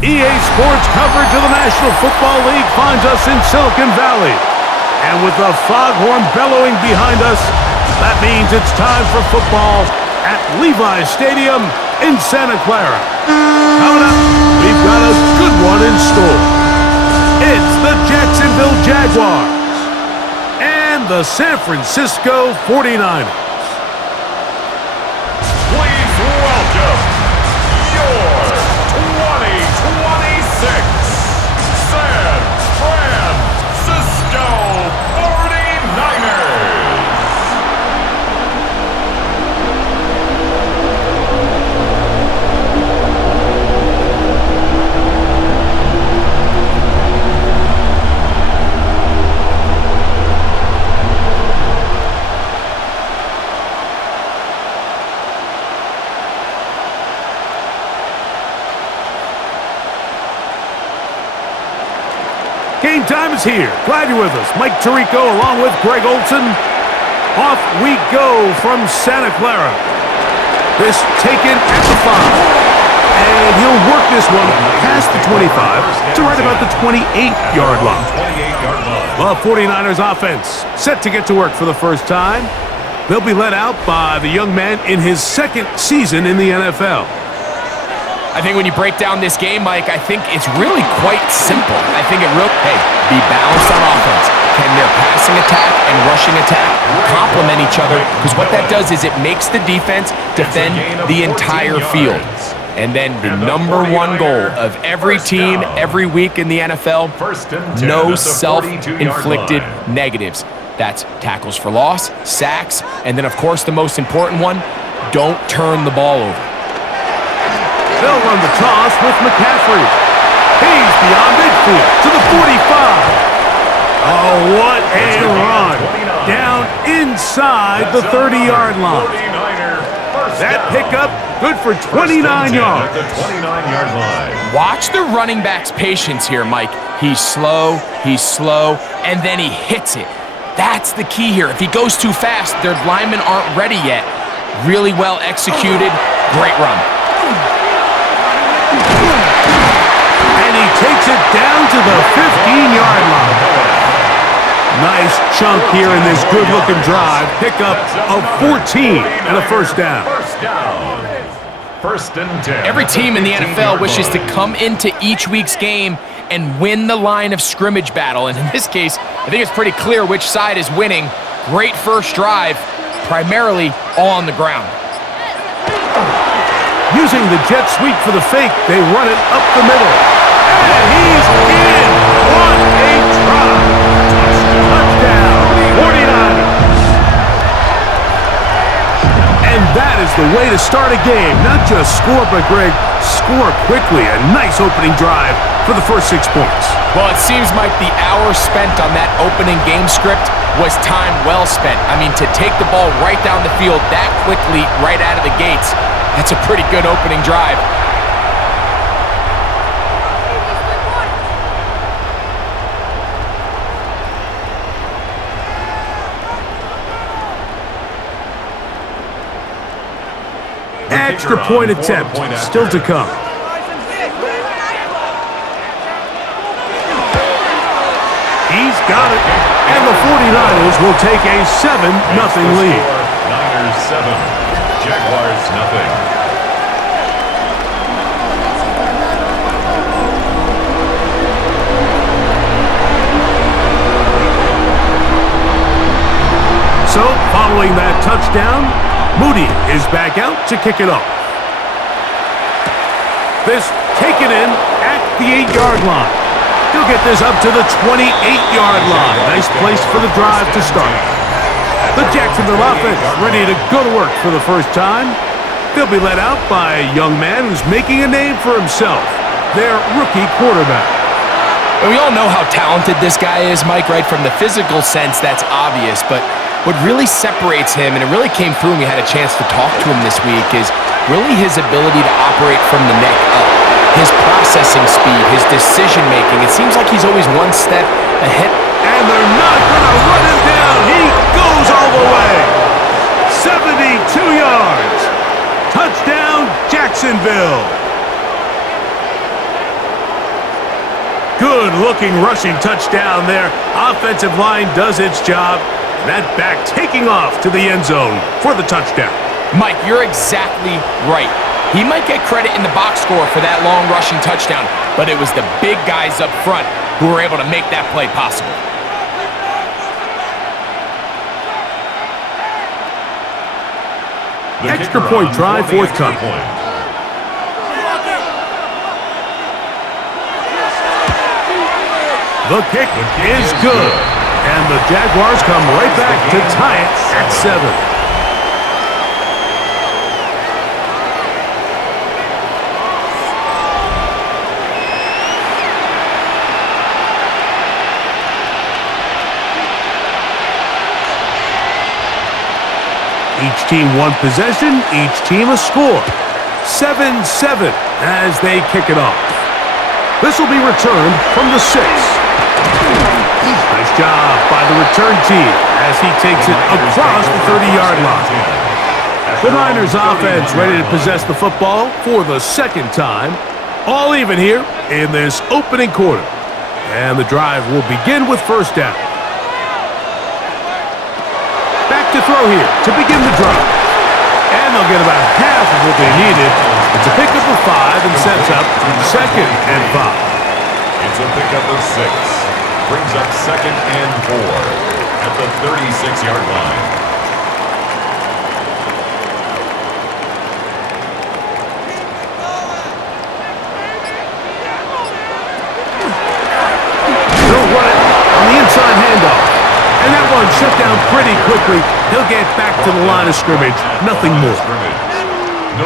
EA Sports coverage of the National Football League finds us in Silicon Valley. And with the foghorn bellowing behind us, that means it's time for football at Levi's Stadium in Santa Clara. Coming up, we've got a good one in store. It's the Jacksonville Jaguars and the San Francisco 49ers. Please welcome your 2026 San Francisco 49ers. Game time is here. Glad you're with us. Mike Tirico along with Greg Olson. Off we go from Santa Clara. This taken at the 5. And he'll work this one past the 25 to right about the 28-yard line. The 49ers offense set to get to work for the first time. They'll be led out by the young man in his second season in the NFL. I think when you break down this game, Mike, I think it's really quite simple. I think it really, be balanced on offense. Can their passing attack and rushing attack complement each other? Because what that does is it makes the defense defend the entire field. And then the number one goal of every team, every week in the NFL, no self-inflicted negatives. That's tackles for loss, sacks, and then, of course, the most important one, don't turn the ball over. They'll run the toss with McCaffrey. He's beyond midfield to the 45. Oh, what a run. Down inside the 30-yard line. That pickup good for 29 yards. Watch the running back's patience here, Mike. He's slow, and then he hits it. That's the key here. If he goes too fast, their linemen aren't ready yet. Really well executed. Great run. And he takes it down to the 15-yard line. Nice chunk here in this good-looking drive. Pickup of 14 and a first down. First and 10. Every team in the NFL wishes to come into each week's game and win the line of scrimmage battle. And in this case, I think it's pretty clear which side is winning. Great first drive, primarily all on the ground. Using the jet sweep for the fake, they run it up the middle. And he's in! What a try! Touchdown, 49ers! And that is the way to start a game. Not just score, but, Greg, score quickly. A nice opening drive for the first 6 points. Well, it seems like the hour spent on that opening game script was time well spent. I mean, to take the ball right down the field that quickly, right out of the gates, that's a pretty good opening drive. Extra point attempt still to come. He's got it. And the 49ers will take a 7-0 lead. Niners 7, Jaguars 0. So, following that touchdown, Moody is back out to kick it off. This taken in at the 8-yard line. He'll get this up to the 28-yard line. Nice place for the drive to start. The Jacksonville offense ready to go to work for the first time. They'll be led out by a young man who's making a name for himself, their rookie quarterback. We all know how talented this guy is, Mike, right? From the physical sense, that's obvious, but what really separates him, and it really came through when we had a chance to talk to him this week, is really his ability to operate from the neck up. His processing speed, his decision-making. It seems like he's always one step ahead. And they're not going to run him down. He goes all the way. 72 yards. Touchdown, Jacksonville. Good-looking rushing touchdown there. Offensive line does its job. That back taking off to the end zone for the touchdown. Mike, you're exactly right. He might get credit in the box score for that long rushing touchdown, but it was the big guys up front who were able to make that play possible. Extra point try forthcoming. The kick is good. And the Jaguars come right back to tie it at 7. Each team one possession, each team a score. 7-7 as they kick it off. This will be returned from the 6. Nice job by the return team as he takes it across the 30-yard line. The Niners offense ready to possess the football for the second time. All even here in this opening quarter. And the drive will begin with first down. Back to throw here to begin the drive. And they'll get about half of what they needed. It's a pickup of 5 and sets up 2nd and 5. It's a pickup of 6. Brings up 2nd and 4 at the 36-yard line. They'll run it on the inside handoff. And that one shut down pretty quickly. He'll get back to the line of scrimmage. Nothing more.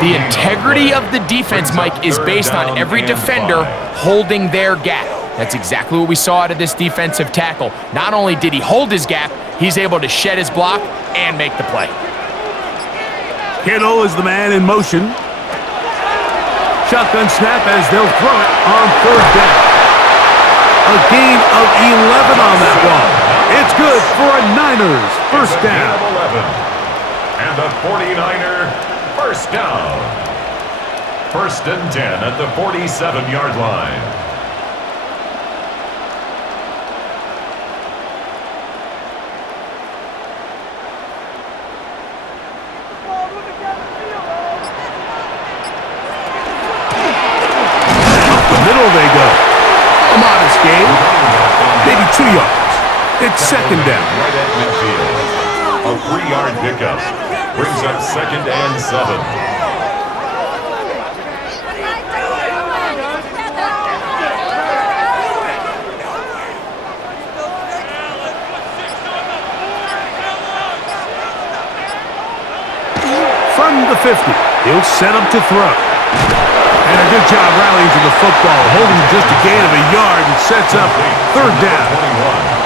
The integrity of the defense, Mike, is based on every defender holding their gap. That's exactly what we saw out of this defensive tackle. Not only did he hold his gap, he's able to shed his block and make the play. Kittle is the man in motion. Shotgun snap as they'll throw it on third down. A gain of 11 on that one. It's good for a Niners first down. 11. And the 49er first down. 1st and 10 at the 47-yard line. Middle they go. A modest gain. Maybe 2 yards. It's 2nd down. Right at midfield. A 3-yard pickup. Brings up 2nd and 7. From the 50, he'll set him to throw. And a good job rallying to the football, holding just a gain of a yard and sets up 3rd down. 21.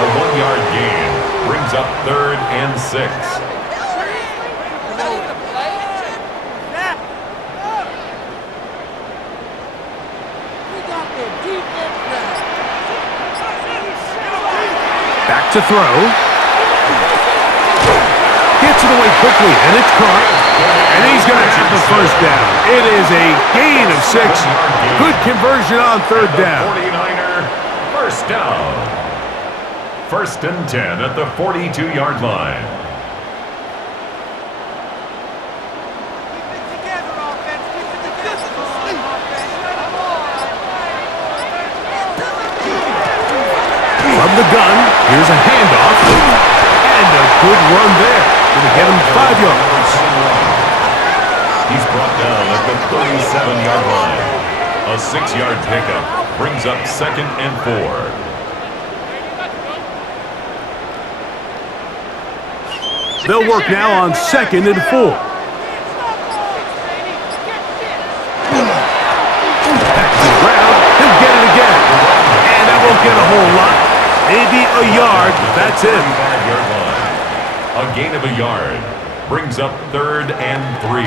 A 1-yard gain brings up 3rd and 6. Back to throw. Gets it away quickly, and it's caught. And he's going to have the first down. It is a gain of 6. Good conversion on 3rd down. 49er first down. 1st and 10 at the 42-yard line. From the gun, here's a handoff. And a good run there. Going to get him 5 yards. He's brought down at the 37-yard line. A 6-yard pickup brings up 2nd and 4. They'll work now on 2nd and 4. Back to the ground. He'll get it again. And that won't get a whole lot. Maybe a yard. That's it. 35-yard line. A gain of a yard brings up 3rd and 3.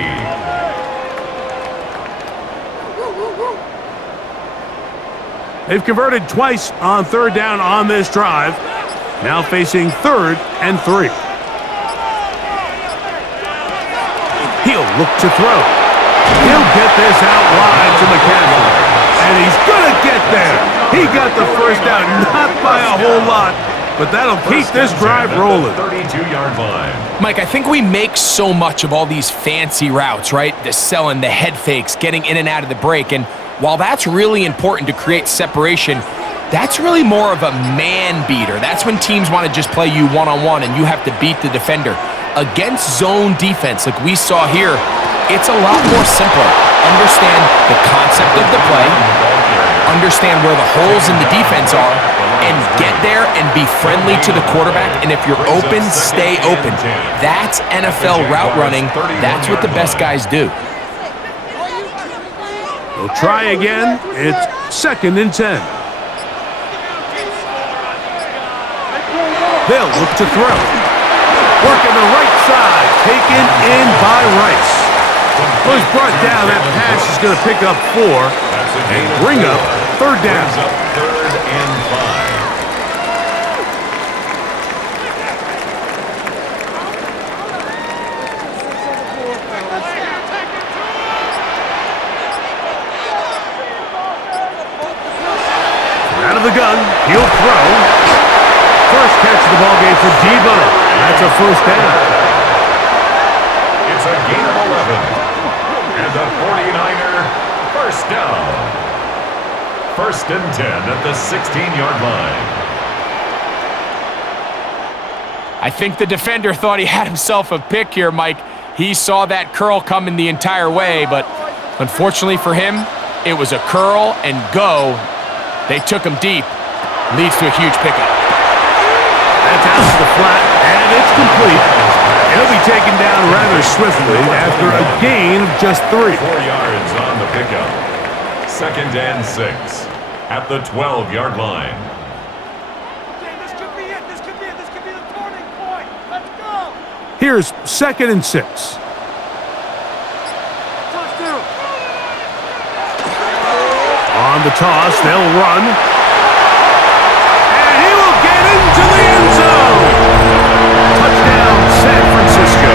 They've converted twice on 3rd down on this drive. Now facing 3rd and 3. He'll look to throw. He'll get this out wide to McCaffrey. And he's going to get there. He got the first down, not by a whole lot, but that'll keep this drive rolling. 32-yard line. Mike, I think we make so much of all these fancy routes, right? The selling, the head fakes, getting in and out of the break. And while that's really important to create separation, that's really more of a man beater. That's when teams want to just play you one-on-one and you have to beat the defender. Against zone defense like we saw here, it's a lot more simpler. Understand the concept of the play, understand where the holes in the defense are, and get there and be friendly to the quarterback. And if you're open, stay open. That's NFL route running. That's what the best guys do. They'll try again. It's 2nd and 10. They'll look to throw. Working the right side. Taken in by Rice. Well, he's brought down. That pass is going to pick up 4 and bring up 3rd down. 3rd and 5. Out of the gun, he'll throw. First catch of the ballgame for Debo. That's a 1st down. It's a gain of 11. And the 49er, 1st down. 1st and 10 at the 16-yard line. I think the defender thought he had himself a pick here, Mike. He saw that curl coming the entire way, but unfortunately for him, it was a curl and go. They took him deep. Leads to a huge pickup. That's out to the flat, and it's complete. He'll be taken down rather swiftly after a gain of just 3. 4 yards on the pickup. 2nd and 6 at the 12-yard line. Okay, this could be it. This could be it. This could be the turning point. Let's go. Here's 2nd and 6. On the toss, they'll run. And he will get into the end zone. Touchdown, San Francisco.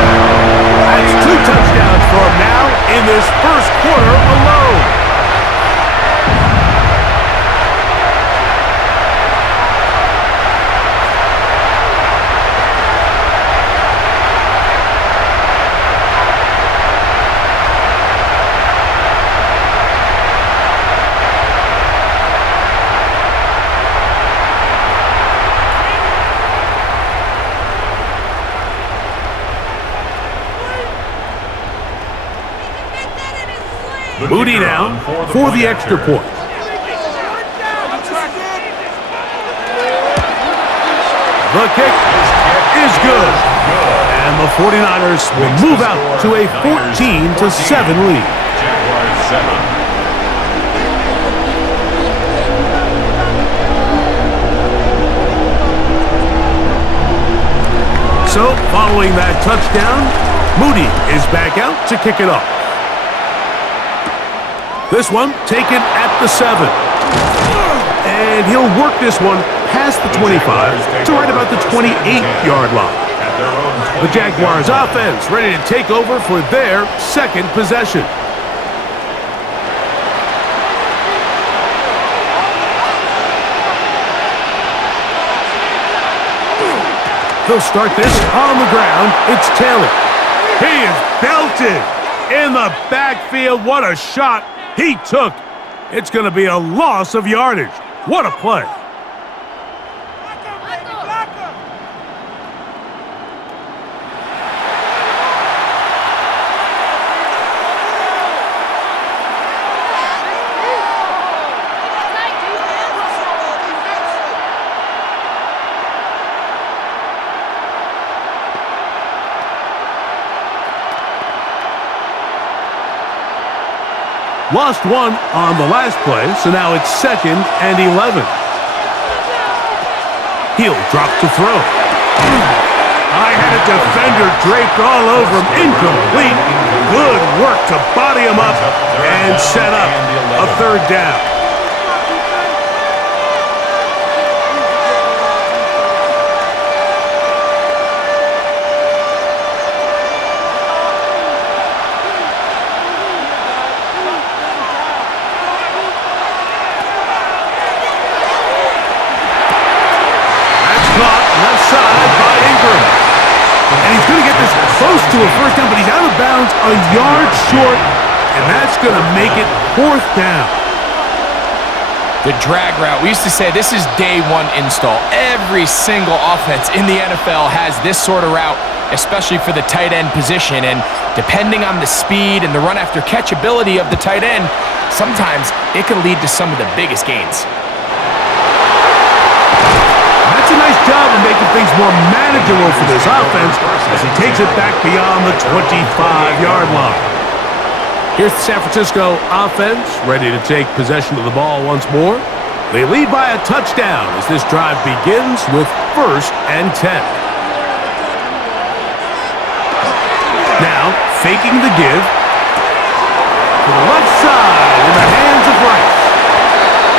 That's 2 touchdowns for him now in this 1st quarter alone. Moody now for the extra point. The kick is good. And the 49ers will move out to a 14-7 lead. Jaguars 7. So, following that touchdown, Moody is back out to kick it off. This one taken at the 7. And he'll work this one past the 25 to right about the 28-yard line. The Jaguars offense ready to take over for their 2nd possession. They'll start this on the ground. It's Taylor. He is belted in the backfield. What a shot he took. It's going to be a loss of yardage. What a play. Lost 1 on the last play, so now it's 2nd and 11. He'll drop to throw. I had a defender draped all over him. Incomplete. Good work to body him up and set up a 3rd down. side by Ingram. And he's going to get this close to a first down, but he's out of bounds a yard short, and that's going to make it fourth down. The drag route. We used to say this is day one install. Every single offense in the NFL has this sort of route, especially for the tight end position. And depending on the speed and the run after catch ability of the tight end, sometimes it can lead to some of the biggest gains. That's a nice job of making things more manageable for this offense as he takes it back beyond the 25-yard line. Here's the San Francisco offense, ready to take possession of the ball once more. They lead by a touchdown as this drive begins with 1st and 10. Now, faking the give to the left side in the hands of Rice.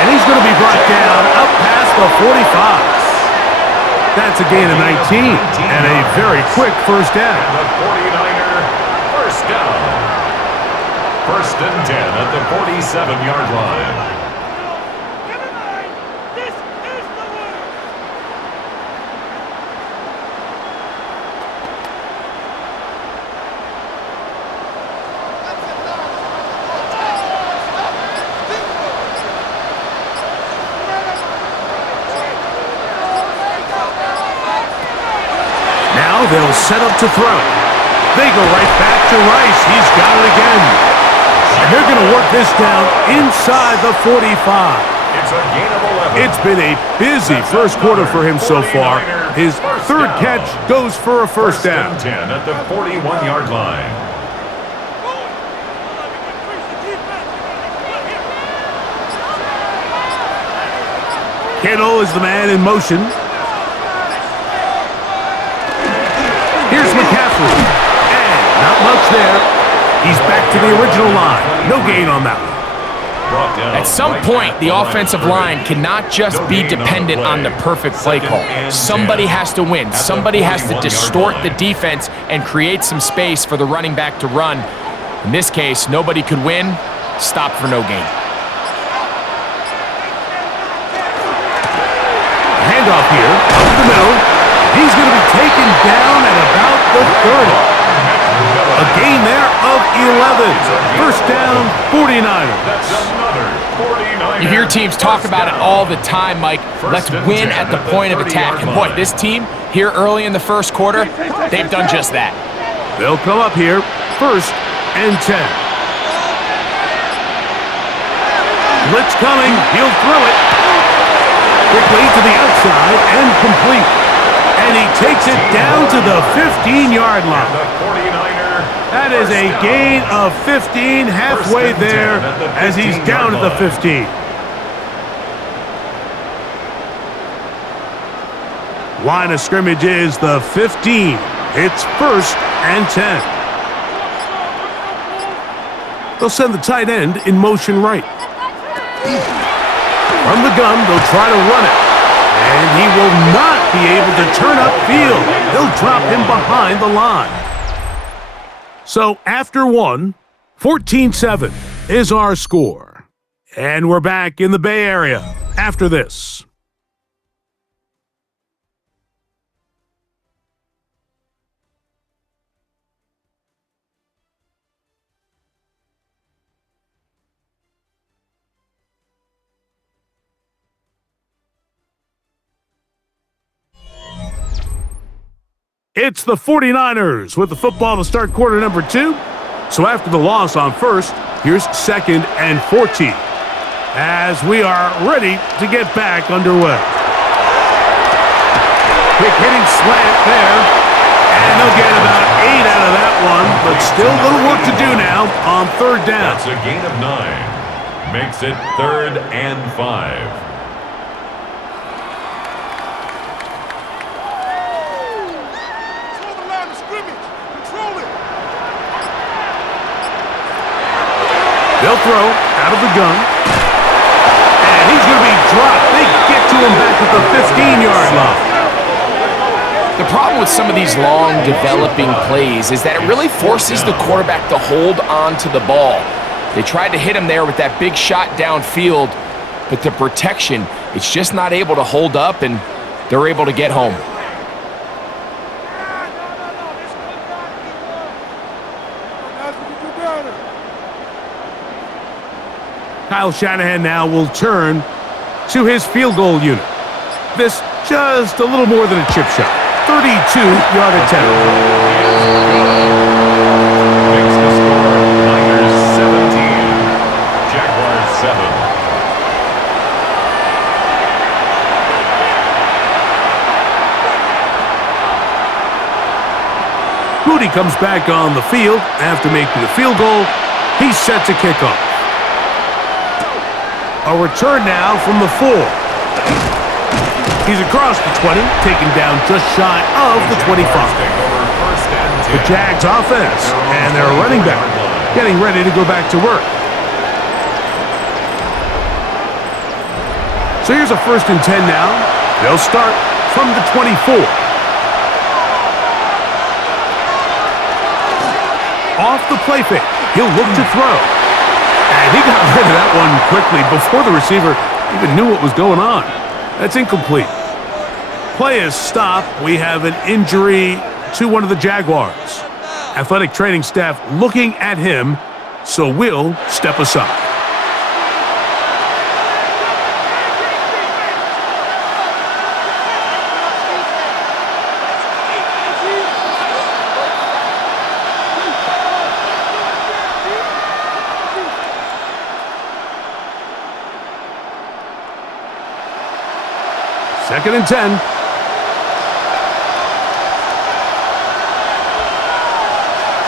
And he's going to be brought down up past the 45. That's a gain of 19 and a very quick first down. The 49er first down. 1st and 10 at the 47-yard line. Never mind. This is the word. Now they'll set up to throw. They go right back to Rice. He's got it again. And they're going to work this down inside the 45. It's a gain of 11. It's been a busy first quarter for him so far. His 3rd catch goes for a first down. 1st and 10 at the 41-yard line. Kittle is the man in motion. Here's McCaffrey. And not much there. He's back to the original line. No gain on that one. At some point, the offensive line cannot just be dependent on the perfect play call. Somebody has to win. Somebody has to distort the defense and create some space for the running back to run. In this case, nobody could win. Stop for no gain. Handoff here, up the middle. He's going to be taken down at about the 30. A gain there of 11. First down, 49ers. That's another 49ers. You hear teams talk about it all the time, Mike. Let's win at the point of attack. And boy, this team here early in the first quarter, they've done just that. They'll come up here, 1st and 10. Blitz coming, he'll throw it. Quickly to the outside and complete. And he takes it down to the 15-yard line. The 49er. That is a gain of 15 halfway there as he's down at the 15. Line of scrimmage is the 15. It's 1st and 10. They'll send the tight end in motion right. From the gun, they'll try to run it. And he will not be able to turn upfield. They'll drop him behind the line. So after one, 14-7 is our score. And we're back in the Bay Area after this. It's the 49ers with the football to start quarter number 2. So after the loss on 1st, here's 2nd and 14 as we are ready to get back underway. Quick hitting slant there, and they'll get about 8 out of that one, but still a little work to do now on 3rd down. That's a gain of 9. Makes it 3rd and 5. They'll throw out of the gun. And he's going to be dropped. They get to him back at the 15-yard line. The problem with some of these long developing plays is that it really forces the quarterback to hold on to the ball. They tried to hit him there with that big shot downfield, but the protection, it's just not able to hold up, and they're able to get home. Kyle Shanahan now will turn to his field goal unit. This just a little more than a chip shot. 32-yard attempt. Makes the score Niners 17, Jaguars 7. Moody comes back on the field after making the field goal. He's set to kick off. A return now from the 4. He's across the 20, taken down just shy of the 25. The Jags offense and their running back getting ready to go back to work. So here's a 1st and 10 now. They'll start from the 24. Off the play fake, he'll look to throw. And he got rid of that one quickly before the receiver even knew what was going on. That's incomplete. Play is stopped. We have an injury to one of the Jaguars. Athletic training staff looking at him, so we'll step aside. Second and 10.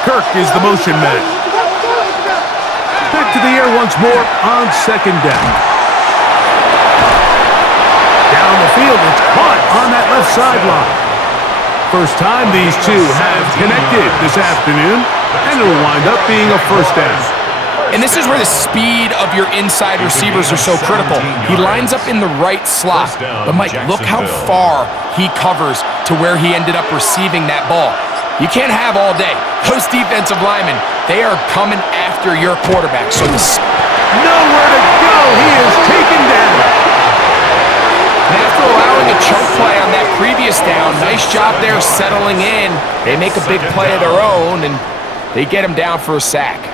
Kirk is the motion man. Back to the air once more on 2nd down. Down the field, it's caught on that left sideline. First time these two have connected this afternoon, and it'll wind up being a 1st down. And this is where the speed of your inside receivers are so critical. He lines up in the right slot. But, Mike, look how far he covers to where he ended up receiving that ball. You can't have all day. Those defensive linemen, they are coming after your quarterback. So nowhere to go. He is taken down. And after allowing a choke play on that previous down, nice job there settling in. They make a big play of their own, and they get him down for a sack.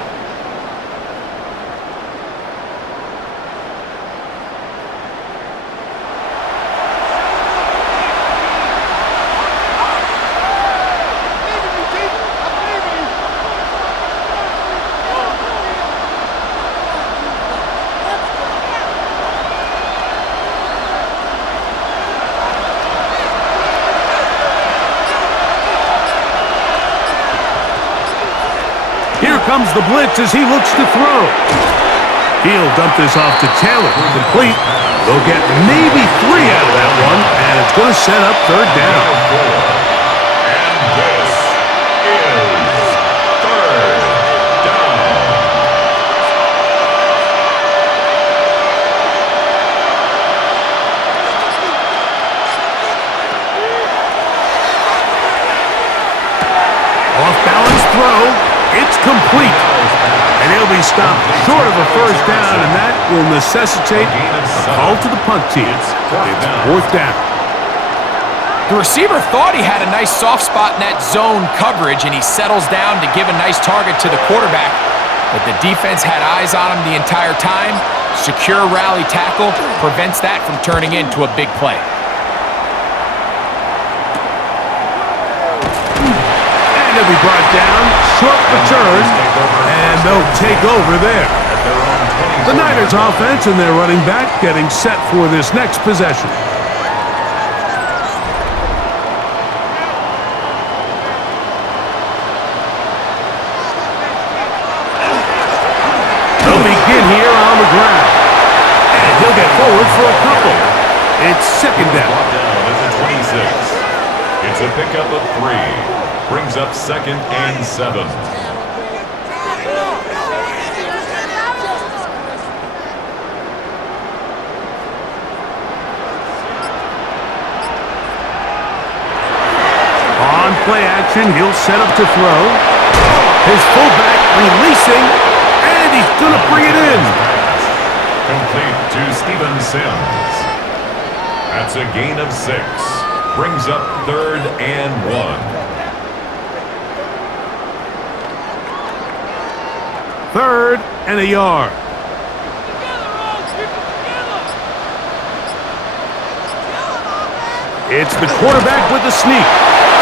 Here comes the blitz as he looks to throw. He'll dump this off to Taylor. Complete. They'll get maybe 3 out of that one, and it's going to set up 3rd down. And this is 3rd down. Off-balance throw. It's complete. And he'll be stopped short of a 1st down, and that will necessitate a call to the punt team. It's 4th down. The receiver thought he had a nice soft spot in that zone coverage, and he settles down to give a nice target to the quarterback. But the defense had eyes on him the entire time. Secure rally tackle prevents that from turning into a big play. And he'll be brought down. Short return, and they'll take over there. The Niners offense and their running back getting set for this next possession. They'll begin here on the ground, and he'll get forward for a couple. It's 2nd down. At the 26. It's a pickup of 3. Brings up 2nd and 7. On play action, he'll set up to throw. His fullback releasing, and he's going to bring it in. Complete to Steven Sims. That's a gain of 6. Brings up 3rd and 1. 3rd and a yard. It's the quarterback with the sneak.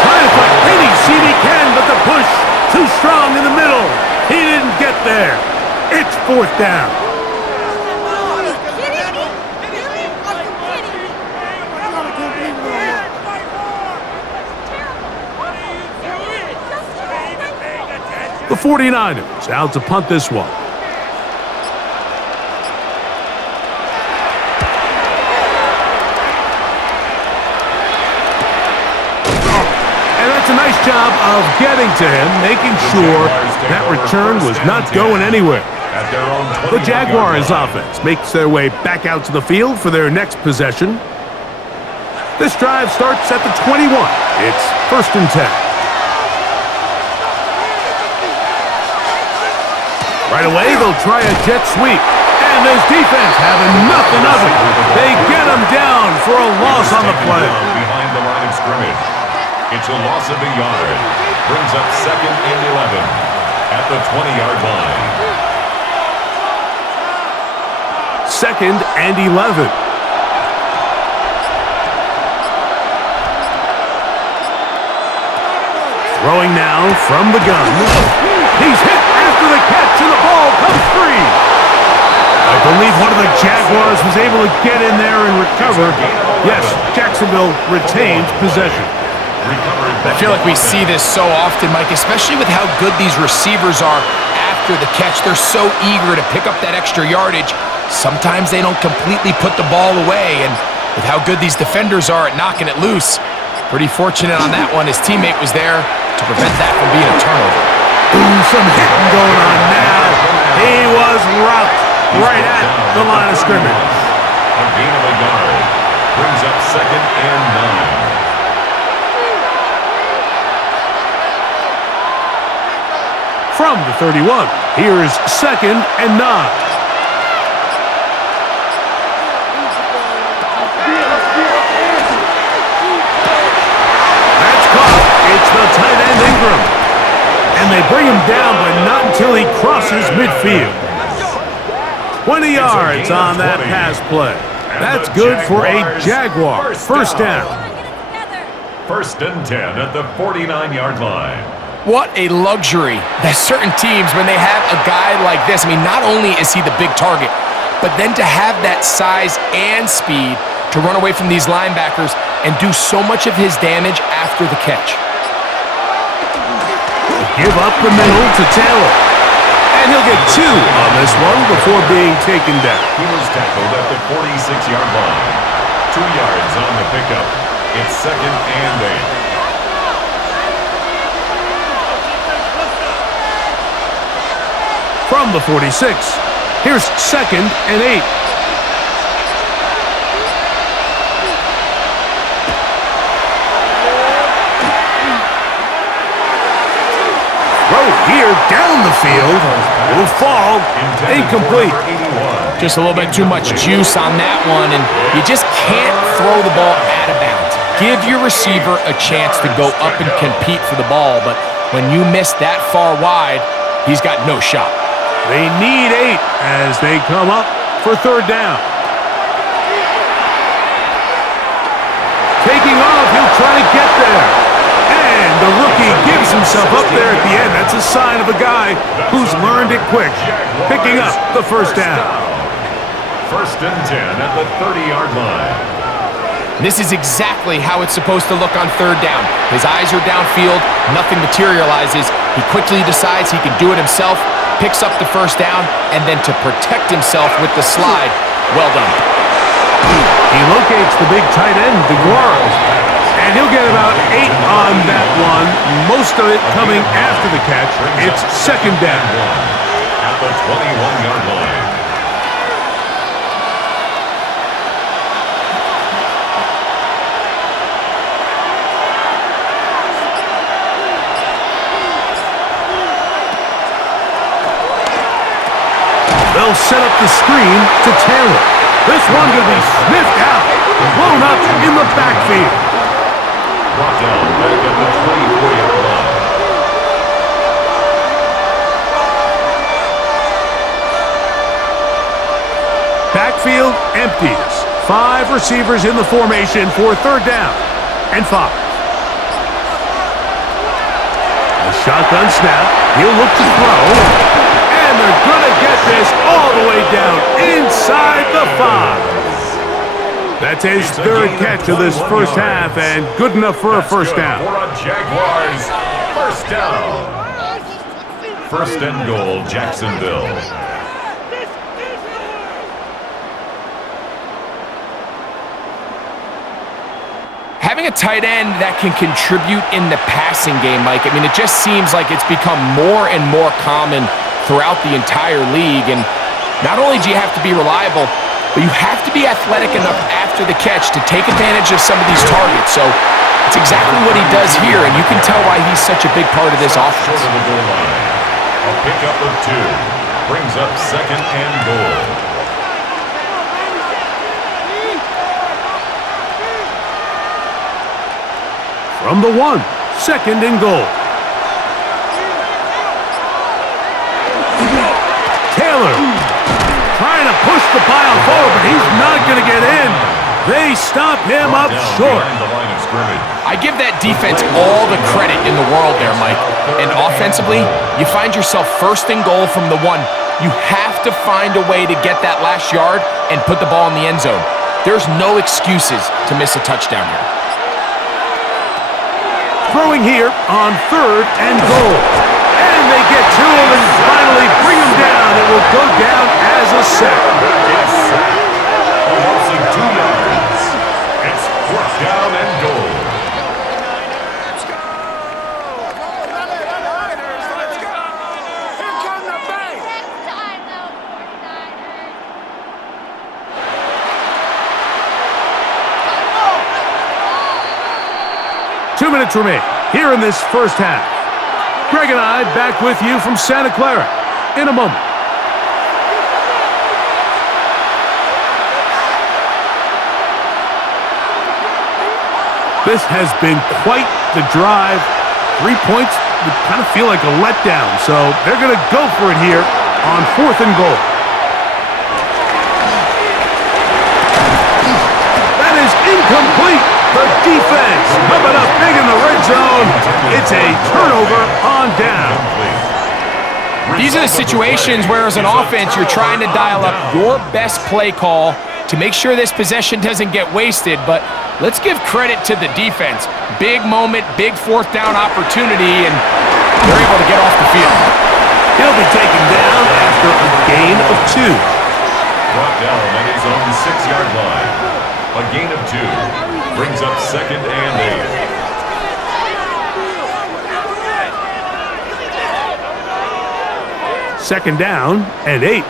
Trying to find any seam he can, but the push too strong in the middle. He didn't get there. It's fourth down. The 49ers out to punt this one. And that's a nice job of getting to him, making sure that return was not going anywhere. The Jaguars offense makes their way back out to the field for their next possession. This drive starts at the 21. It's 1st and 10. Right away, they'll try a jet sweep. And this defense having nothing of it. They get him down for a loss on the play. Behind the line of scrimmage. It's a loss of a yard. Brings up 2nd and 11 at the 20-yard line. 2nd and 11. Throwing now from the gun. He's hit after the catch, and the ball comes free. I believe one of the Jaguars was able to get in there and recover. Yes, Jacksonville retains possession. I feel like we see this so often, Mike, especially with how good these receivers are after the catch. They're so eager to pick up that extra yardage. Sometimes they don't completely put the ball away, and with how good these defenders are at knocking it loose, pretty fortunate on that one. His teammate was there to prevent that from being a turnover. Ooh, some hitting going on now. He was rocked right at the line of scrimmage. A gain of a yard. Brings up 2nd and 9. From the 31, here's 2nd and 9. That's caught. It's the tight end Ingram. And they bring him down, but not until he crosses midfield. 20 yards on that pass play. That's good for a Jaguar. First down. 1st and 10 at the 49-yard line. What a luxury that certain teams, when they have a guy like this, I mean, not only is he the big target, but then to have that size and speed to run away from these linebackers and do so much of his damage after the catch. Give up the middle to Taylor. And he'll get 2 on this one before being taken down. He was tackled at the 46-yard line. 2 yards on the pickup. It's 2nd and 8. From the 46, here's 2nd and 8. Here down the field, will fall incomplete. Just a little bit too much juice on that one, and you just can't throw the ball out of bounds. Give your receiver a chance to go up and compete for the ball, but when you miss that far wide, he's got no shot. They need 8 as they come up for 3rd down. Taking off, he'll try to get there. And the rookie gives himself up there at the end. That's a sign of a guy who's learned it quick, picking up the 1st down. 1st and 10 at the 30-yard line. This is exactly how it's supposed to look on 3rd down. His eyes are downfield, nothing materializes. He quickly decides he can do it himself, picks up the 1st down, and then to protect himself with the slide, well done. He locates the big tight end, Jaguars. And he'll get about 8 on that one, most of it coming after the catch. It's 2nd down. At the 21-yard line. They'll set up the screen to Taylor. This one could be sniffed out, blown up in the backfield. Brought down back at the 24-yard line. Backfield empties. 5 receivers in the formation for 3rd down. and 5. A shotgun snap. He'll look to throw. And they're going to get this all the way down inside the 5. That's his third catch of this first half, and good enough for a first down. For a Jaguars first down. First and goal, Jacksonville. Having a tight end that can contribute in the passing game, Mike, I mean, it just seems like it's become more and more common throughout the entire league. And not only do you have to be reliable, but you have to be athletic enough after the catch to take advantage of some of these targets. So it's exactly what he does here, and you can tell why he's such a big part of this offense. Short of the goal line. A pickup of 2 brings up second and goal. From the 1, second and goal. Taylor trying to push the pile forward, but he's not going to get in. They stop him up short. I give that defense all the credit in the world there, Mike. And offensively, you find yourself first and goal from the 1. You have to find a way to get that last yard and put the ball in the end zone. There's no excuses to miss a touchdown here. Throwing here on third and goal. And they get to him and finally bring him down. It will go down as a sack. Almost 2 yards. It's fourth down and goal. Let's go! Let's go! Here come the bank! Next time, though, 49ers. 2 minutes remain here in this first half. Greg and I back with you from Santa Clara in a moment. This has been quite the drive. 3 points would kind of feel like a letdown, so they're going to go for it here on fourth and goal. That is incomplete. The defense coming up big in the red zone. It's a turnover on down. These are the situations where, as an offense, you're trying to dial up your best play call to make sure this possession doesn't get wasted. But let's give credit to the defense. Big moment, big fourth down opportunity, and they're able to get off the field. He'll be taken down after a gain of 2. Brought down at his own 6-yard line. A gain of 2 brings up second and 8. Second down and 8.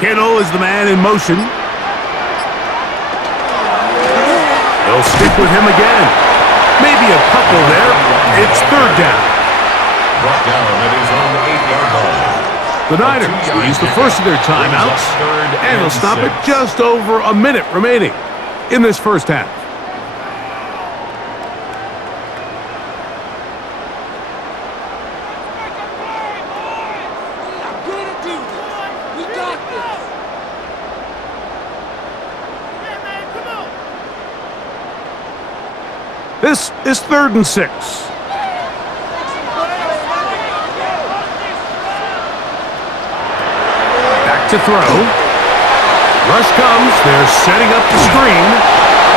Kittle is the man in motion. They'll stick with him again. Maybe a couple there. It's third down. Brought down at his own 8-yard line. The Niners use the first of their timeouts, and they'll stop it just over a minute remaining in this first half. This is third and 6. Back to throw. Rush comes. They're setting up the screen.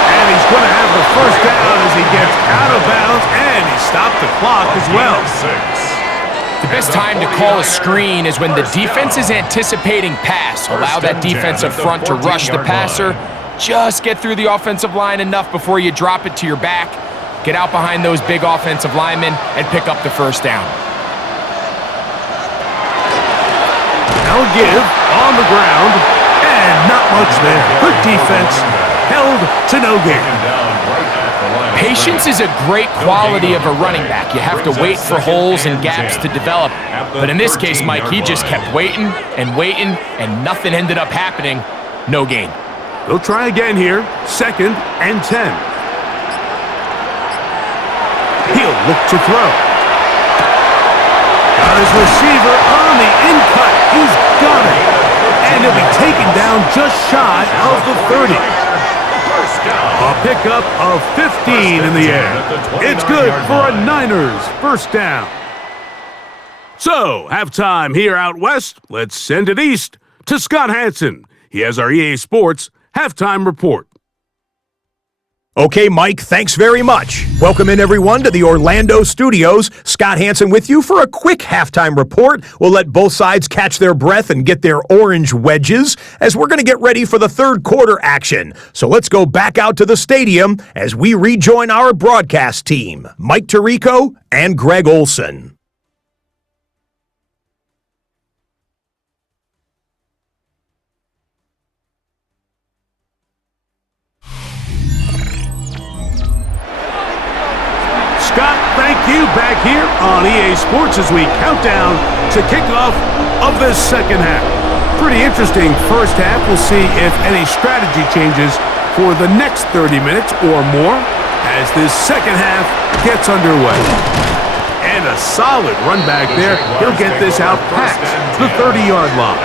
And he's going to have the first down as he gets out of bounds. And he stopped the clock as well. The best time to call a screen is when the defense is anticipating pass. Allow that defensive front to rush the passer. Just get through the offensive line enough before you drop it to your back. Get out behind those big offensive linemen and pick up the first down. Now give on the ground, and not much there. Good defense, held to no gain. Patience is a great quality of a running back. You have to wait for holes and gaps to develop. But in this case, Mike, he just kept waiting, and nothing ended up happening. No gain. They'll try again here, second and 10. He'll look to throw. Got his receiver on the in-cut. He's got it. And he'll be taken down just shy of the 30. A pickup of 15 in the air. It's good for a Niners first down. So, halftime here out west. Let's send it east to Scott Hansen. He has our EA Sports halftime report. Okay, Mike, thanks very much. Welcome in, everyone, to the Orlando studios. Scott Hansen with you for a quick halftime report. We'll let both sides catch their breath and get their orange wedges as we're going to get ready for the third quarter action. So let's go back out to the stadium as we rejoin our broadcast team, Mike Tirico and Greg Olson. Scott, thank you. Back here on EA Sports as we count down to kickoff of this second half. Pretty interesting first half. We'll see if any strategy changes for the next 30 minutes or more as this second half gets underway. And a solid run back there. He'll get this out past the 30-yard line.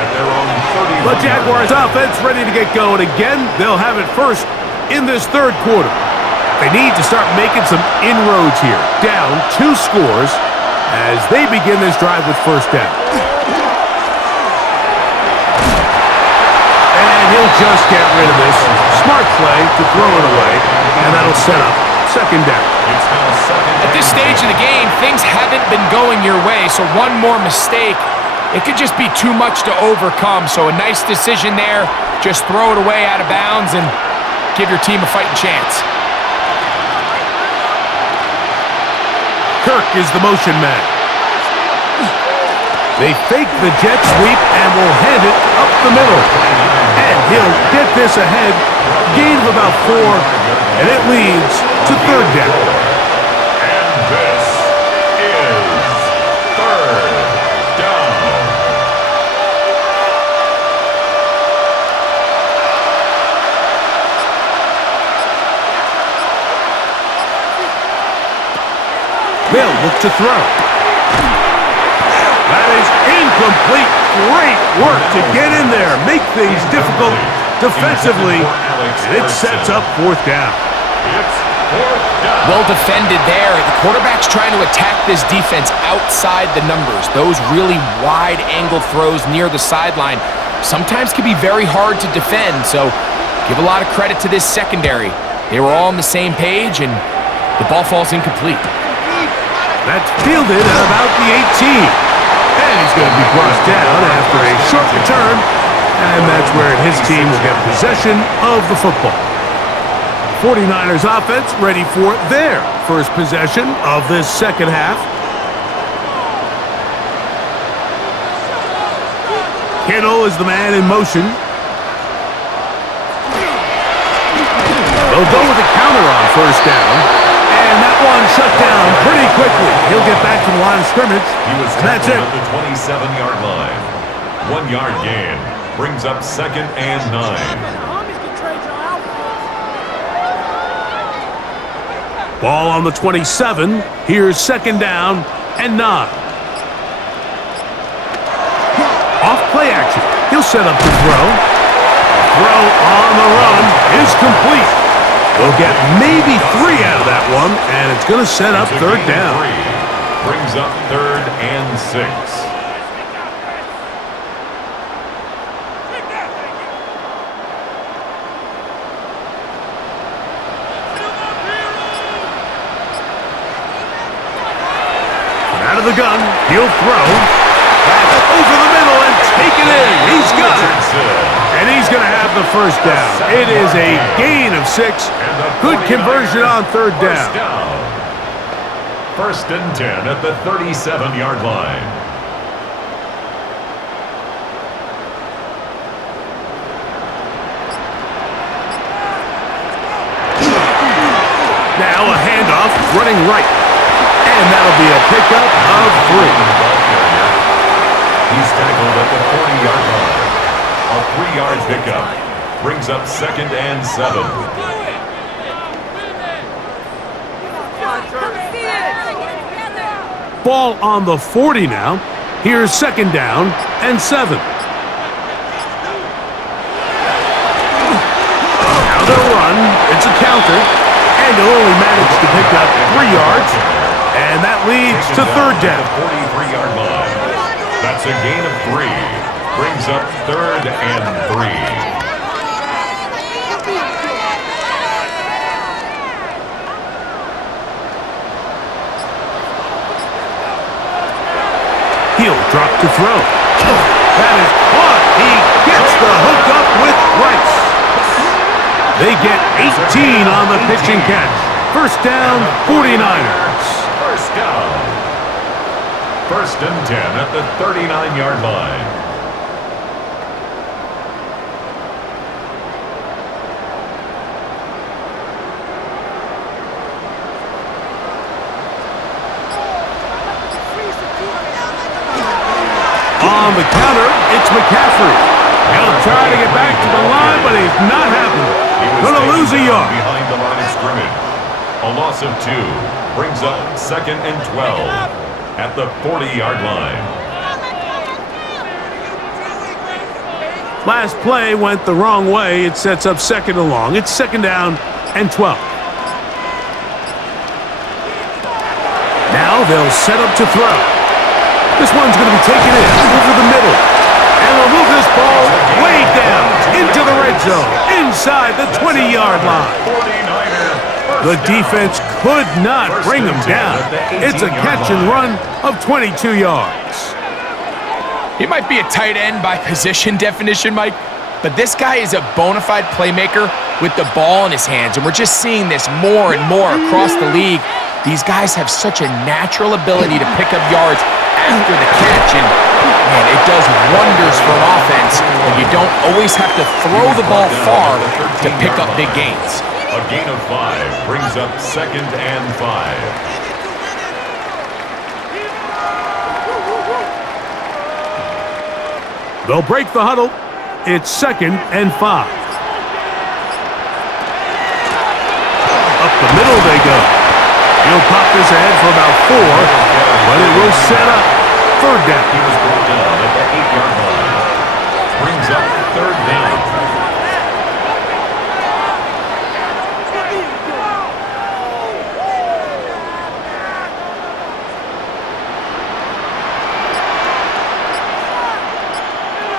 The Jaguars offense ready to get going again. They'll have it first in this third quarter. They need to start making some inroads here. Down 2 scores as they begin this drive with first down. And he'll just get rid of this. Smart play to throw it away, and that'll set up second down. At this stage of the game, things haven't been going your way, so one more mistake, it could just be too much to overcome. So a nice decision there. Just throw it away out of bounds and give your team a fighting chance. Kirk is the motion man. They fake the jet sweep and will hand it up the middle. And he'll get this ahead. Gain of about 4, and it leads to third down. And this is third down. They'll look to throw. That is incomplete. Great work to get in there, make things difficult defensively, and it sets up fourth down. Well defended there. The quarterback's trying to attack this defense outside the numbers. Those really wide angle throws near the sideline sometimes can be very hard to defend, so give a lot of credit to this secondary. They were all on the same page, and the ball falls incomplete. That's fielded at about the 18. And he's going to be brought down after a short return. And that's where his team will get possession of the football. 49ers offense ready for their first possession of this second half. Kittle is the man in motion. They'll go with a counter on first down. And that one shut down pretty quickly. He'll get back to the line of scrimmage. He was That's tackled it. at the 27-yard line. 1 yard gain brings up second and 9. Ball on the 27. Here's second down and 9. Off play action. He'll set up the throw. Throw on the run is complete. They'll get maybe 3 out of that one, and it's going to set up third down. Brings up third and 6. Out of the gun, he'll throw. That's over the middle and take it in. He's got it. And he's going to have the first down. It is a gain of 6. Good conversion on third down. First and 10 at the 37-yard line. Now a handoff running right. And that'll be a pickup of 3. He's tackled at the 40-yard line. A 3-yard pickup brings up second and 7. Ball on the 40 now. Here's second down and 7. Now they'll run. It's a counter. And they'll only manage to pick up 3 yards. And that leads to third down. 43-yard line. That's a gain of 3. Brings up third and 3. He'll drop to throw. That is caught. He gets the hook up with Rice. They get 18 on the pitch and catch. First down, 49ers. First down. First and 10 at the 39-yard line. On the counter, it's McCaffrey. He'll try to get back to the line, but he's not happening. Gonna lose a yard. Behind the line of scrimmage. A loss of 2 brings up second and 12 at the 40-yard line. Last play went the wrong way. It sets up second and long. It's second down and 12. Now they'll set up to throw. This one's going to be taken in over the middle. And they'll move this ball way down into the red zone, inside the 20-yard line. The defense could not bring him down. It's a catch and run of 22 yards. He might be a tight end by position definition, Mike, but this guy is a bona fide playmaker with the ball in his hands, and we're just seeing this more and more across the league. These guys have such a natural ability to pick up yards after the catch, and man, it does wonders for an offense when you don't always have to throw the ball far to pick up big gains. A gain of 5 brings up second and 5. They'll break the huddle. It's second and 5. Up the middle they go. He'll pop this ahead for about 4, but it will set up third down. He was brought down at the 8-yard line. Brings up third down.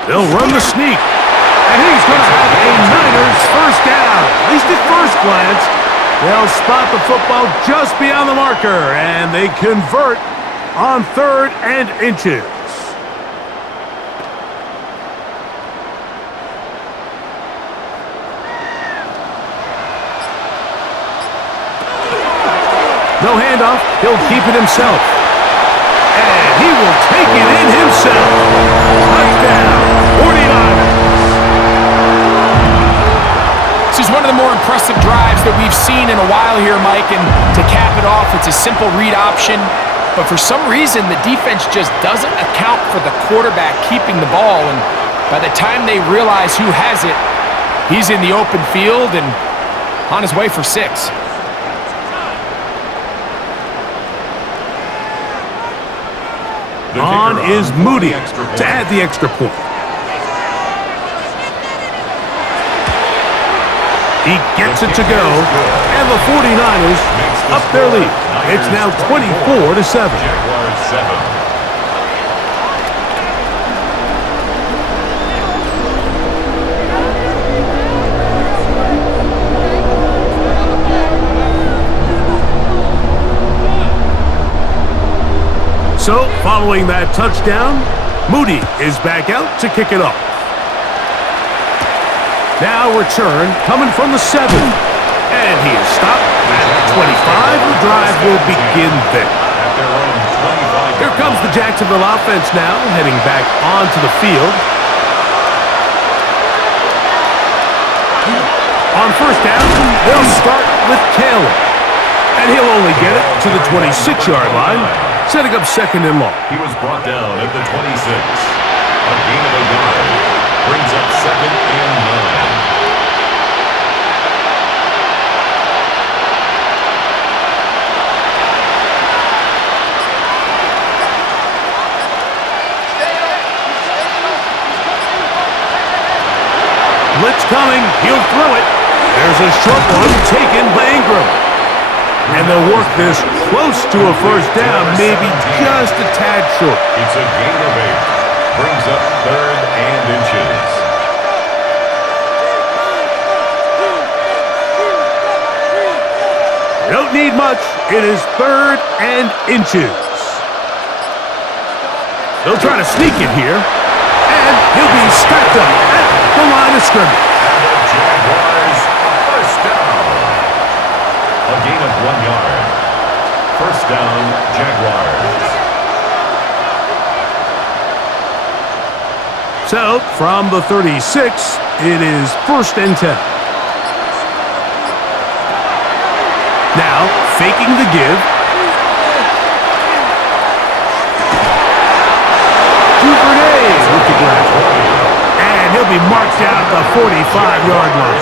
They'll run the sneak. And he's going to have a Niners first down. At least at first glance. They'll spot the football just beyond the marker. And they convert on third and inches. No handoff. He'll keep it himself. And he will take it in himself. Touchdown, 49ers. This is one of the more impressive drives that we've seen in a while here, Mike, and to cap it off, it's a simple read option, but for some reason, the defense just doesn't account for the quarterback keeping the ball, and by the time they realize who has it, he's in the open field and on his way for 6. On is Moody to add the extra point. He gets it to go, and the 49ers up their lead. It's now 24-7. Jaguars 7. So, following that touchdown, Moody is back out to kick it off. Now return coming from the 7. And he is stopped at the 25. The drive will begin there. Here comes the Jacksonville offense now, heading back onto the field. On first down, they'll start with Taylor. And he'll only get it to the 26-yard line, setting up second and long. He was brought down at the 26. A gain of a yard brings up second and 9. Blitz coming. He'll throw it. There's a short one taken by Ingram. And they'll work this close to a first down, maybe just a tad short. It's a gain of 8. Brings up 3rd and inches. Don't need much. It is 3rd and inches. They'll try to sneak it here. And he'll be strapped up at the line of scrimmage. Jaguars, first down. A gain of 1 yard. First down, Jaguars. So, from the 36, it is 1st and 10. Now, faking the give. Duvernay with the grab. And he'll be marked down at the 45-yard line.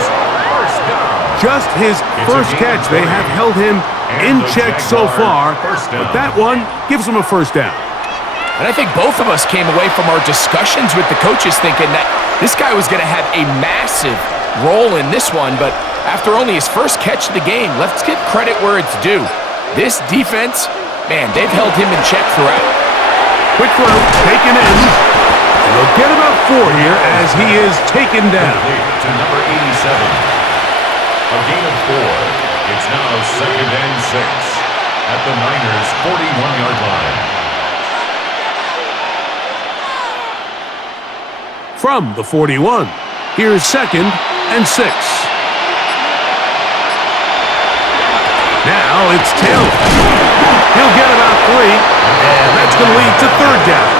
Just his first catch. They have held him in check so far, but that one gives him a first down. And I think both of us came away from our discussions with the coaches thinking that this guy was going to have a massive role in this one, but after only his first catch of the game, let's give credit where it's due. This defense, man, they've held him in check throughout. Quick throw, taken in. And they'll get about 4 here as he is taken down. To number 87. A gain of 4. It's now 2nd and 6 at the Niners' 41-yard line. From the 41, here's 2nd and 6. Now it's Taylor. He'll get about 3, and that's going to lead to 3rd down.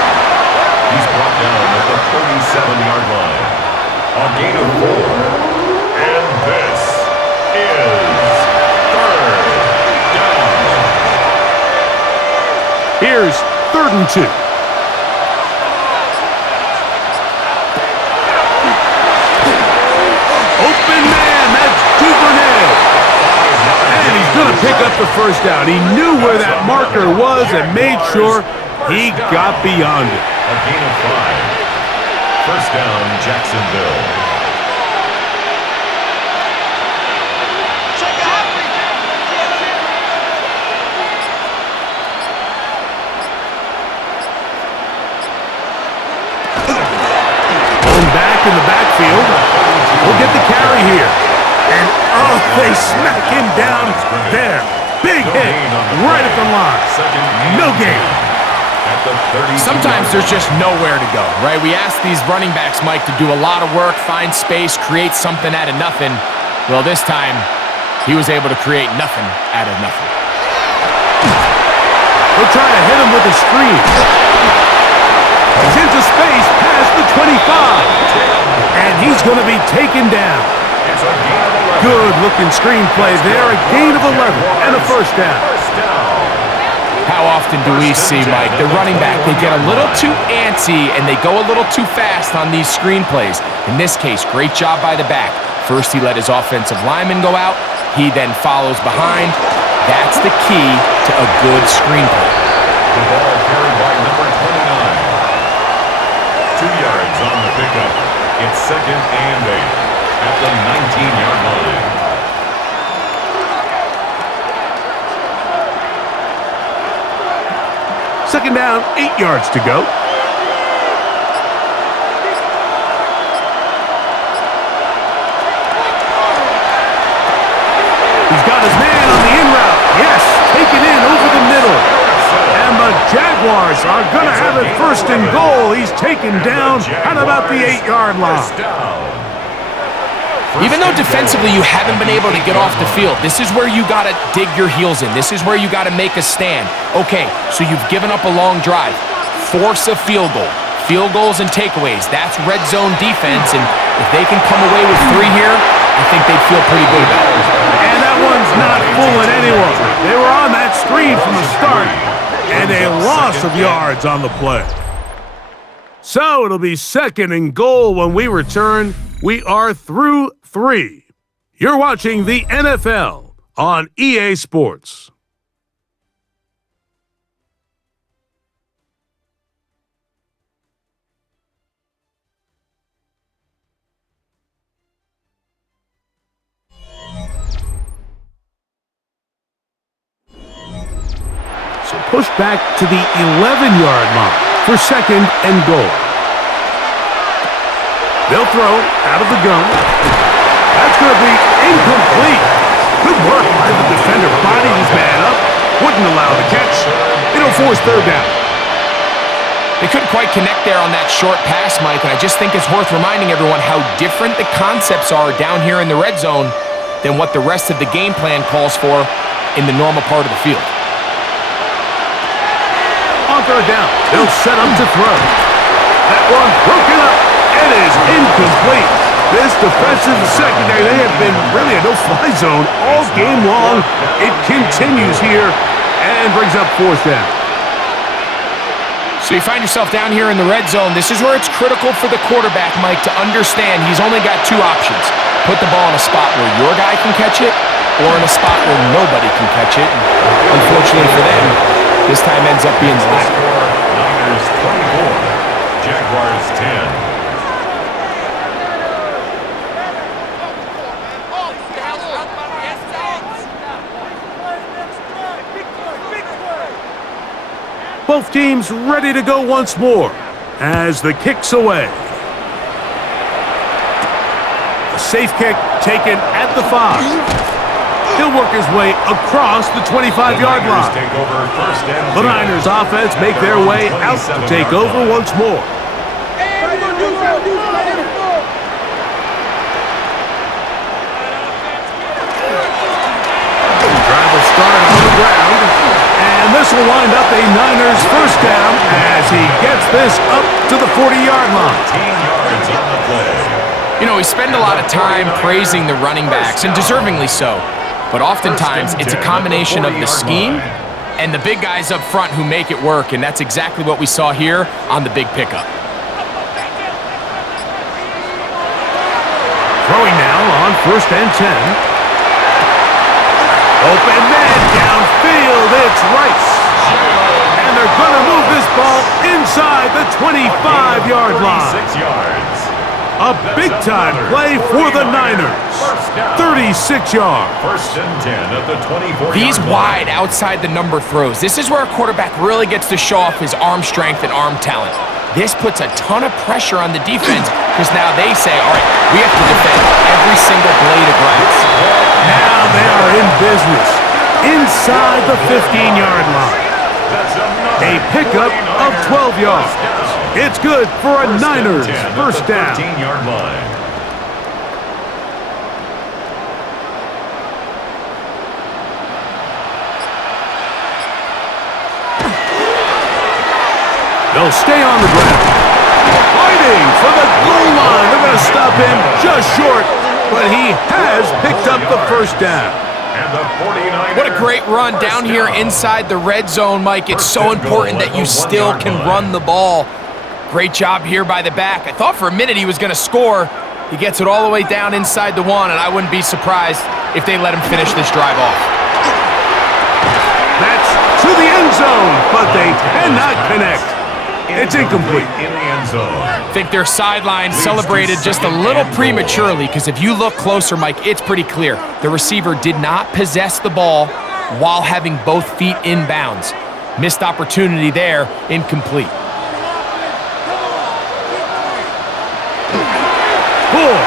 He's brought down at the 37-yard line. A gain of 4. And this is 3rd down. Here's 3rd and 2. Open man, that's Duvernay. And he's going to pick up the first down. He knew where that marker was and made sure he got beyond it. A gain of 5. First down, Jacksonville. Going back in the backfield. We'll get the carry here. And, oh, they smack him down there. Big hit right at the line. No gain. Sometimes there's just nowhere to go, right? We ask these running backs, Mike, to do a lot of work, find space, create something out of nothing. Well, this time, he was able to create nothing out of nothing. They'll try to hit him with a screen. He's into space past the 25. And he's going to be taken down. Good-looking screenplay there. A gain of 11 and a first down. How often do we see, Mike, the running back, they get a little too antsy and they go a little too fast on these screenplays. In this case, great job by the back. First, he let his offensive lineman go out. He then follows behind. That's the key to a good screenplay. The ball carried by number 29. 2 yards on the pickup. It's 2nd and 8 at the 19-yard line. Second down, 8 yards to go. He's got his man on the in route. Yes, taken in over the middle. And the Jaguars are going to have it 1st and goal. He's taken down at about the 8-yard line. Even though defensively you haven't been able to get off the field, this is where you got to dig your heels in. This is where you got to make a stand. Okay, so you've given up a long drive. Force a field goal. Field goals and takeaways. That's red zone defense, and if they can come away with 3 here, I think they'd feel pretty good about it. And that one's not fooling anyone. They were on that screen from the start, and a loss of yards on the play. So it'll be 2nd and goal when we return. We are through 3. You're watching the NFL on EA Sports. pushed back to the 11-yard line for 2nd and goal. They'll throw out of the gun. That's going to be incomplete. Good work by the defender. Bodied his man up. Wouldn't allow the catch. It'll force 3rd down. They couldn't quite connect there on that short pass, Mike, and I just think it's worth reminding everyone how different the concepts are down here in the red zone than what the rest of the game plan calls for in the normal part of the field. On 3rd down, they'll set up to throw. That one broken up. It is incomplete. This defensive secondary, they have been really a no-fly zone all game long. It continues here and brings up 4th down. So you find yourself down here in the red zone. This is where it's critical for the quarterback, Mike, to understand he's only got 2 options. Put the ball in a spot where your guy can catch it or in a spot where nobody can catch it. And unfortunately for them, this time ends up being the latter. Niners 24, Jaguars 10. Both teams ready to go once more as the kick's away. A safe kick taken at the 5. He'll work his way across the 25-yard line. The Niners offense make their way out to take over once more. Drive will start on the ground. And this will wind up a Niners 1st down as he gets this up to the 40-yard line. 10 yards on the play. You know, we spend a lot of time praising the running backs, and deservingly so. But oftentimes, it's a combination of the scheme and the big guys up front who make it work, and that's exactly what we saw here on the big pickup. Throwing now on 1st and 10. Open man downfield, it's Rice. And they're going to move this ball inside the 25-yard line. 36 yards. A big-time play for the Niners. 36 yards. 1st and 10 at the 24-yard line. These wide outside the number throws. This is where a quarterback really gets to show off his arm strength and arm talent. This puts a ton of pressure on the defense because now they say, all right, we have to defend every single blade of grass. Now they are in business inside the 15-yard line. A pickup of 12 yards. It's good for a Niners 1st down. 13-yard line. They'll stay on the ground. Fighting for the goal line. They're going to stop him just short, but he has picked up the 1st down. And the 49ers. What a great run down here inside the red zone, Mike. It's so important that you still can run the ball. Great job here by the back. I thought for a minute he was going to score. He gets it all the way down inside the 1, and I wouldn't be surprised if they let him finish this drive off. That's to the end zone, but they cannot connect. It's incomplete. In the end zone. I think their sideline celebrated just a little prematurely because if you look closer, Mike, it's pretty clear. The receiver did not possess the ball while having both feet in bounds. Missed opportunity there, incomplete. Ball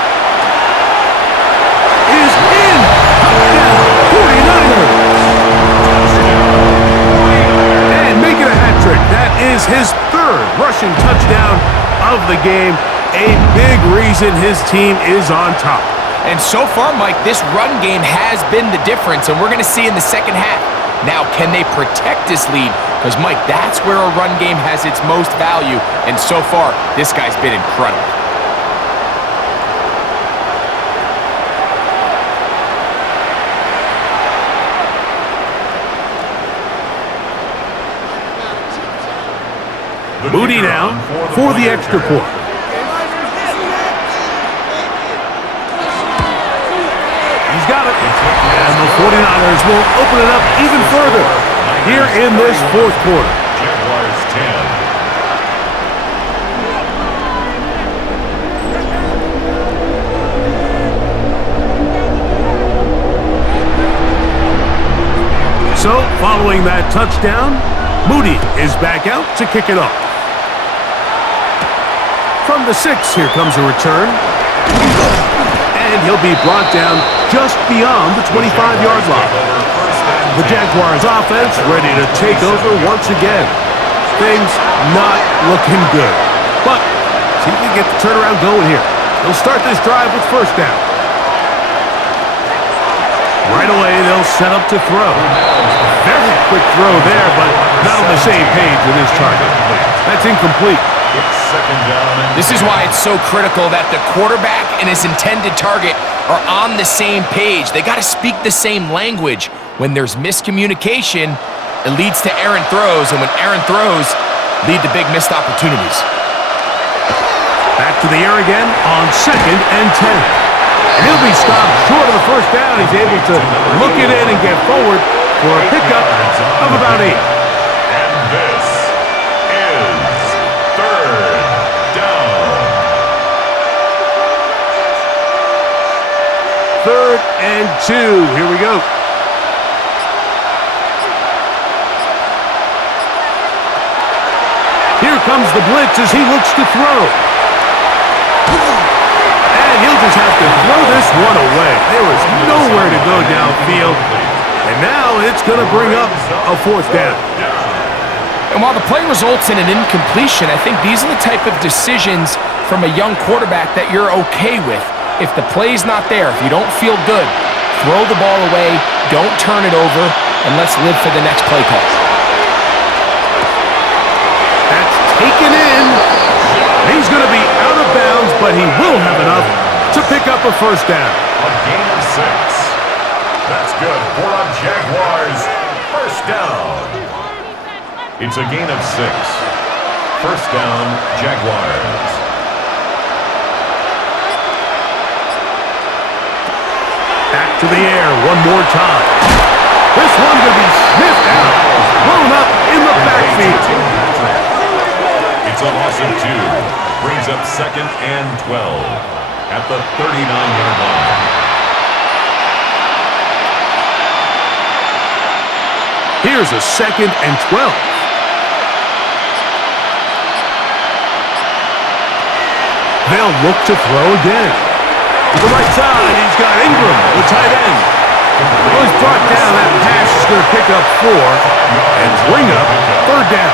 is in. Touchdown, 49ers. And make it a hat trick. That is his 3rd rushing touchdown of the game. A big reason his team is on top. And so far, Mike, this run game has been the difference, and we're going to see in the second half. Now, can they protect this lead? Because, Mike, that's where a run game has its most value, and so far, this guy's been incredible. Moody now for the extra point. He's got it. And the 49ers will open it up even further here in this 4th quarter. Jaguars 10. So, following that touchdown, Moody is back out to kick it off. From the 6, here comes a return. And he'll be brought down just beyond the 25-yard line. The Jaguars offense ready to take over once again. Things not looking good. But see if they get the turnaround going here. They'll start this drive with first down. Right away, they'll set up to throw. Very quick throw there, but not on the same page with his target. That's incomplete. It's second down. This is why it's so critical that the quarterback and his intended target are on the same page. They got to speak the same language. When there's miscommunication, it leads to errant throws, and when errant throws lead to big missed opportunities. Back to the air again on 2nd and 10. And he'll be stopped short of the first down. He's able to look it in and get forward for a pickup of about 8. And this is third down. 3rd and 2. Here we go. Here comes the blitz as he looks to throw. And he'll just have to throw this one away. There was nowhere to go downfield. And now it's going to bring up a 4th down. And while the play results in an incompletion, I think these are the type of decisions from a young quarterback that you're okay with. If the play's not there, if you don't feel good, throw the ball away, don't turn it over, and let's live for the next play call. That's taken in. He's going to be out of bounds, but he will have enough to pick up a first down. A gain of 6. That's good for a Jaguars first down. It's a gain of 6. First down, Jaguars. Back to the air one more time. This one going to be sniffed out. Blown up in the backfield. It's a loss of 2. Brings up 2nd and 12 at the 39-yard line. Here's a 2nd and 12. They'll look to throw again. To the right side, he's got Ingram, the tight end. Well, he's brought down. That pass is going to pick up 4 and bring up 3rd down.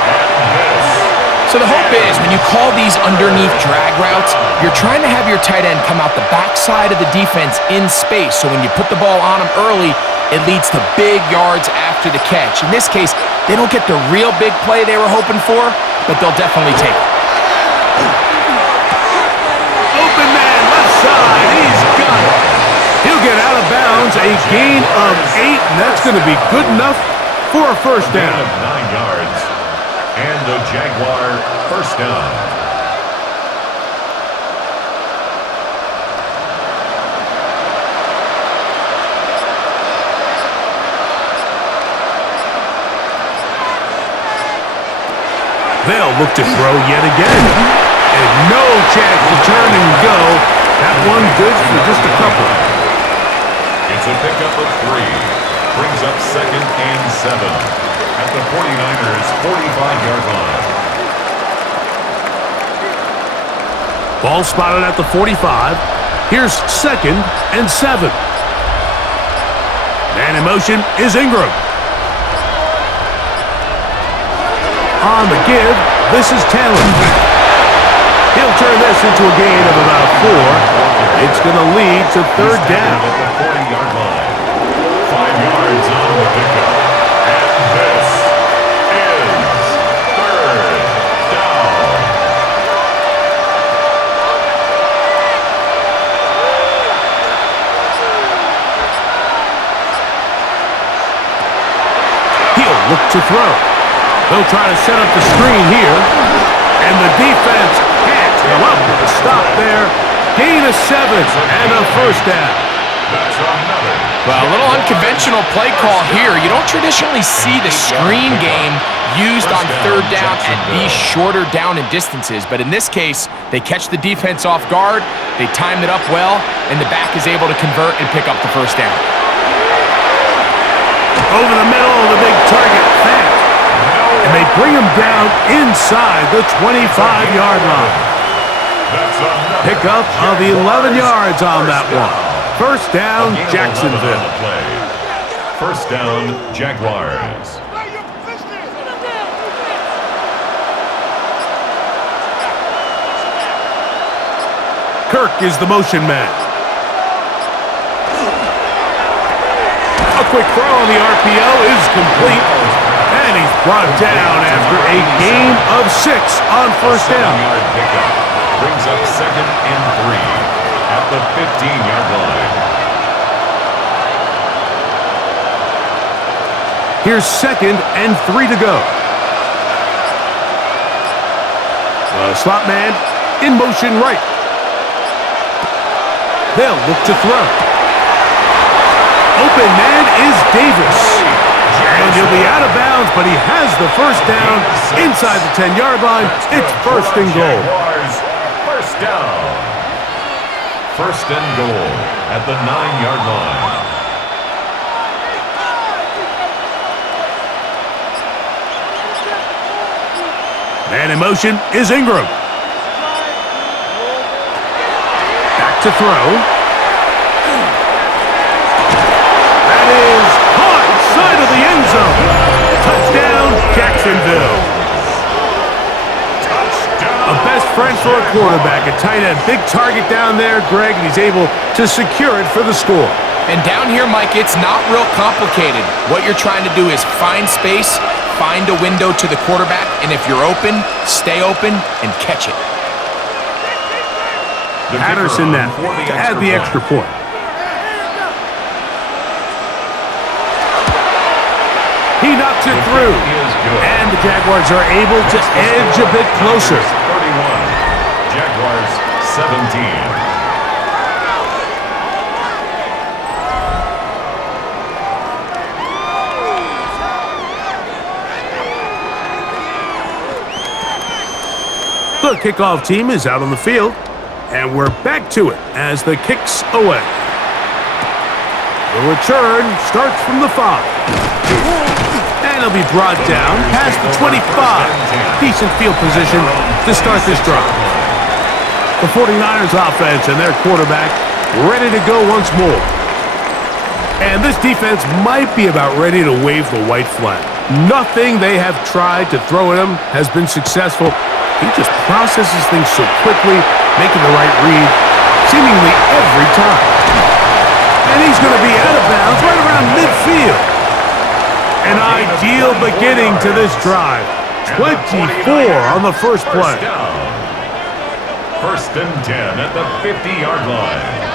So the hope is when you call these underneath drag routes, you're trying to have your tight end come out the backside of the defense in space. So when you put the ball on him early, it leads to big yards after the catch. In this case, they don't get the real big play they were hoping for, but they'll definitely take it. Open man, left side. He's got it. He'll get out of bounds. A gain of 8, and that's going to be good enough for a first down. A gain of 9 yards. And a Jaguar first down. They'll look to throw yet again. And no chance to turn and go. That one good for just a couple. It's a pickup of 3. Brings up 2nd and 7. At the 49ers' 45-yard line. Ball spotted at the 45. Here's 2nd and 7. Man in motion is Ingram. On the give, this is Taylor. He'll turn this into a gain of about 4. It's going to lead to 3rd down. At the 40-yard line. 5 yards on the pickup. This is 3rd down. He'll look to throw. They'll try to set up the screen here. And the defense can't come up with a stop there. Gain of 7 and a first down. That's another. Well, a little unconventional play call here. You don't traditionally see the screen game used on 3rd down at these shorter down and distances. But in this case, they catch the defense off guard, they timed it up well, and the back is able to convert and pick up the first down. Over the middle of the big target. Fast. No And they bring him down inside the 25-yard line. Pickup of 11 yards on that one. First down, Jacksonville. First down, Jaguars. Kirk is the motion man. A quick throw on the RPO is complete. And he's brought down after a gain of 6 on first down. Brings up 2nd and 3 at the 15-yard line. Here's 2nd and 3 to go. The slot man in motion right. They'll look to throw. Open man is Davis. And he'll be out of bounds, but he has the first down inside the 10-yard line. It's first and goal. First down. First and goal at the 9-yard line. Man in motion is Ingram. Back to throw. That is caught inside of the end zone. Touchdown, Jacksonville. A best friend for a quarterback, a tight end. Big target down there, Greg, and he's able to secure it for the score. And down here, Mike, it's not real complicated. What you're trying to do is find space, find a window to the quarterback, and if you're open, stay open and catch it. Patterson now to add the extra point. He knocks it through. And the Jaguars are able to edge a bit closer. 31. Jaguars 17. The kickoff team is out on the field, and we're back to it as the kick's away. The return starts from the 5. And he'll be brought down past the 25. Decent field position to start this drive. The 49ers offense and their quarterback ready to go once more. And this defense might be about ready to wave the white flag. Nothing they have tried to throw at him has been successful. He just processes things so quickly, making the right read seemingly every time. And he's going to be out of bounds right around midfield. An ideal beginning to this drive. 24 on the first play. First and 10 at the 50-yard line.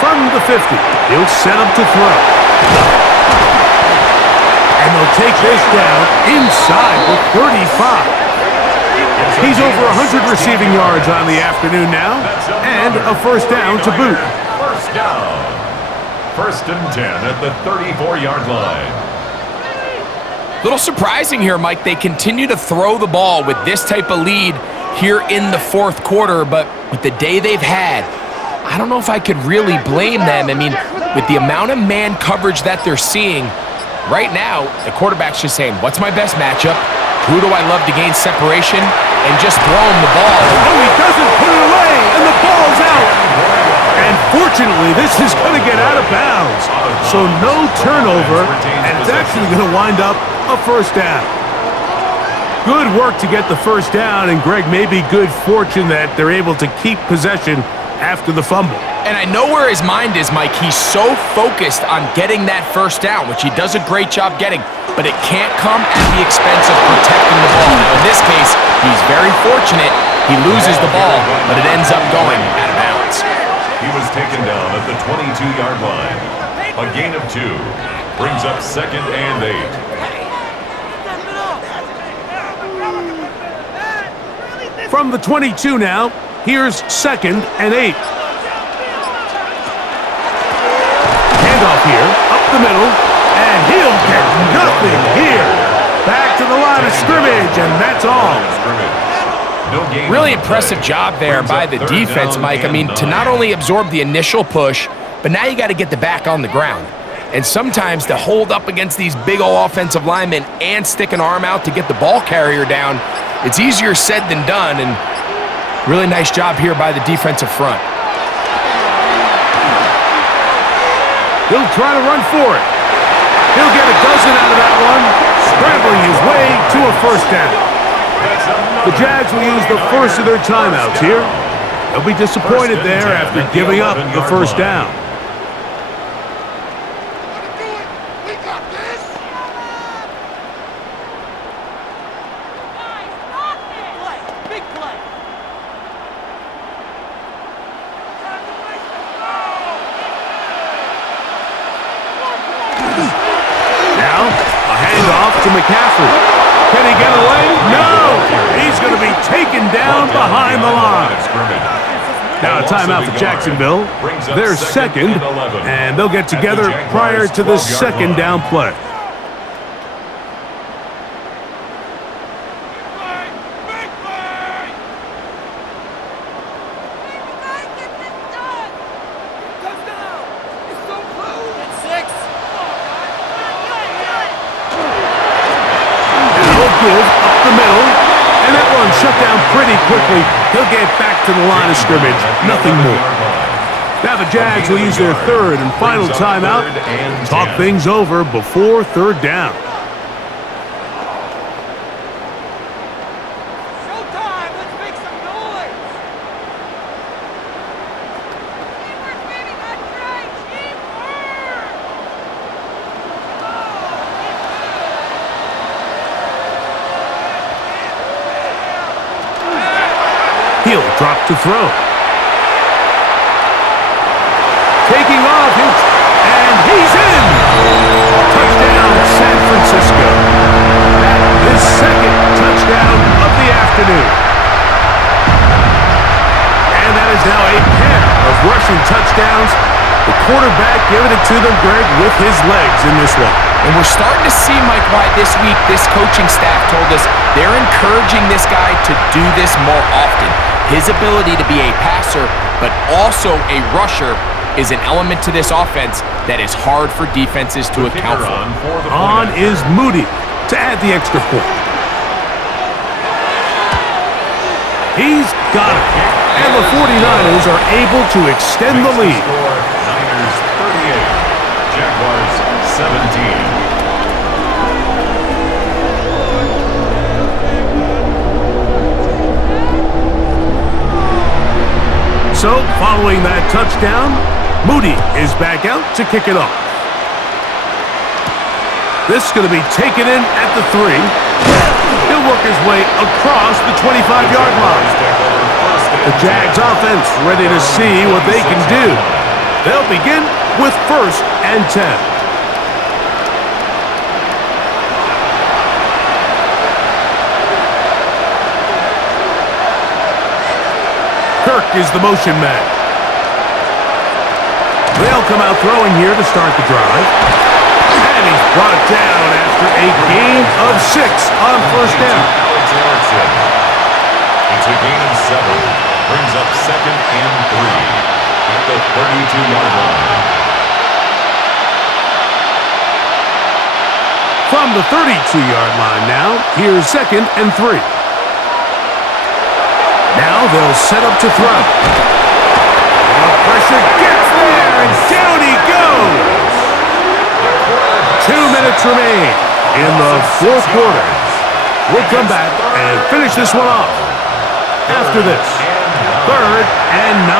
From the 50, he'll set up to throw. And they'll take this down inside the 35. He's over 100 receiving yards on the afternoon now, and a first down to boot. First down. First and 10 at the 34-yard line. Little surprising here, Mike. They continue to throw the ball with this type of lead here in the fourth quarter, but with the day they've had, I don't know if I could really blame them. I mean, with the amount of man coverage that they're seeing, right now, the quarterback's just saying, what's my best matchup? Who do I love to gain separation? And just throw him the ball. Oh, he doesn't put it away, and the ball's out. And fortunately, this is going to get out of bounds. So no turnover, and it's actually going to wind up a first down. Good work to get the first down, and Greg, maybe good fortune that they're able to keep possession after the fumble. And I know where his mind is, Mike. He's so focused on getting that first down, which he does a great job getting, but it can't come at the expense of protecting the ball. Now, in this case, he's very fortunate. He loses the ball, but it ends up going out of bounds. He was taken down at the 22-yard line. A gain of 2 brings up 2nd and 8. From the 22 now, here's 2nd and 8. Handoff here, up the middle, and he'll get nothing here. Back to the line of scrimmage, and that's all. No gain Really on the impressive play. job there Brings by up the third defense, down Mike. I and mean, to 9. not only absorb the initial push, but now you got to get the back on the ground. And sometimes to hold up against these big old offensive linemen and stick an arm out to get the ball carrier down, it's easier said than done, and really nice job here by the defensive front. He'll try to run for it. He'll get a dozen out of that one, scrambling his way to a first down. The Jags will use the first of their timeouts here. They'll be disappointed there after giving up the first down. Big play. Now, a handoff to McCaffrey. Can he get away? No! He's going to be taken down behind the line. Now a timeout for Jacksonville. They're second, and they'll get together prior to the second down play. Touchdown! It's so close! It's 6! They'll give up the middle, and that one shut down pretty quickly. He'll get back to the line of scrimmage, nothing more. Now the Jags will use their third and final timeout. Talk things over before third down. Showtime! Let's make some noise! He'll drop to throw. Taking off, and he's in! Touchdown, San Francisco. That is second touchdown of the afternoon. And that is now a pair of rushing touchdowns. The quarterback giving it to them, Greg, with his legs in this one. And we're starting to see, Mike, why this week this coaching staff told us they're encouraging this guy to do this more often. His ability to be a passer, but also a rusher, is an element to this offense that is hard for defenses to account for. On is Moody to add the extra point. He's got it. And the 49ers are able to extend the lead. Niners 38, Jaguars 17. So, following that touchdown, Moody is back out to kick it off. This is going to be taken in at the 3. He'll work his way across the 25-yard line. The Jags offense ready to see what they can do. They'll begin with 1st and 10. Kirk is the motion man. They'll come out throwing here to start the drive. And he's brought down after a gain of 6 on first down. Alex Erickson. It's a gain of 7. Brings up 2nd and 3 at the 32-yard line. From the 32-yard line now, here's 2nd and 3. Now they'll set up to throw. The pressure gets there, and down he goes. 2 minutes remain in the fourth quarter. We'll come back and finish this one off after this. 3rd and 9.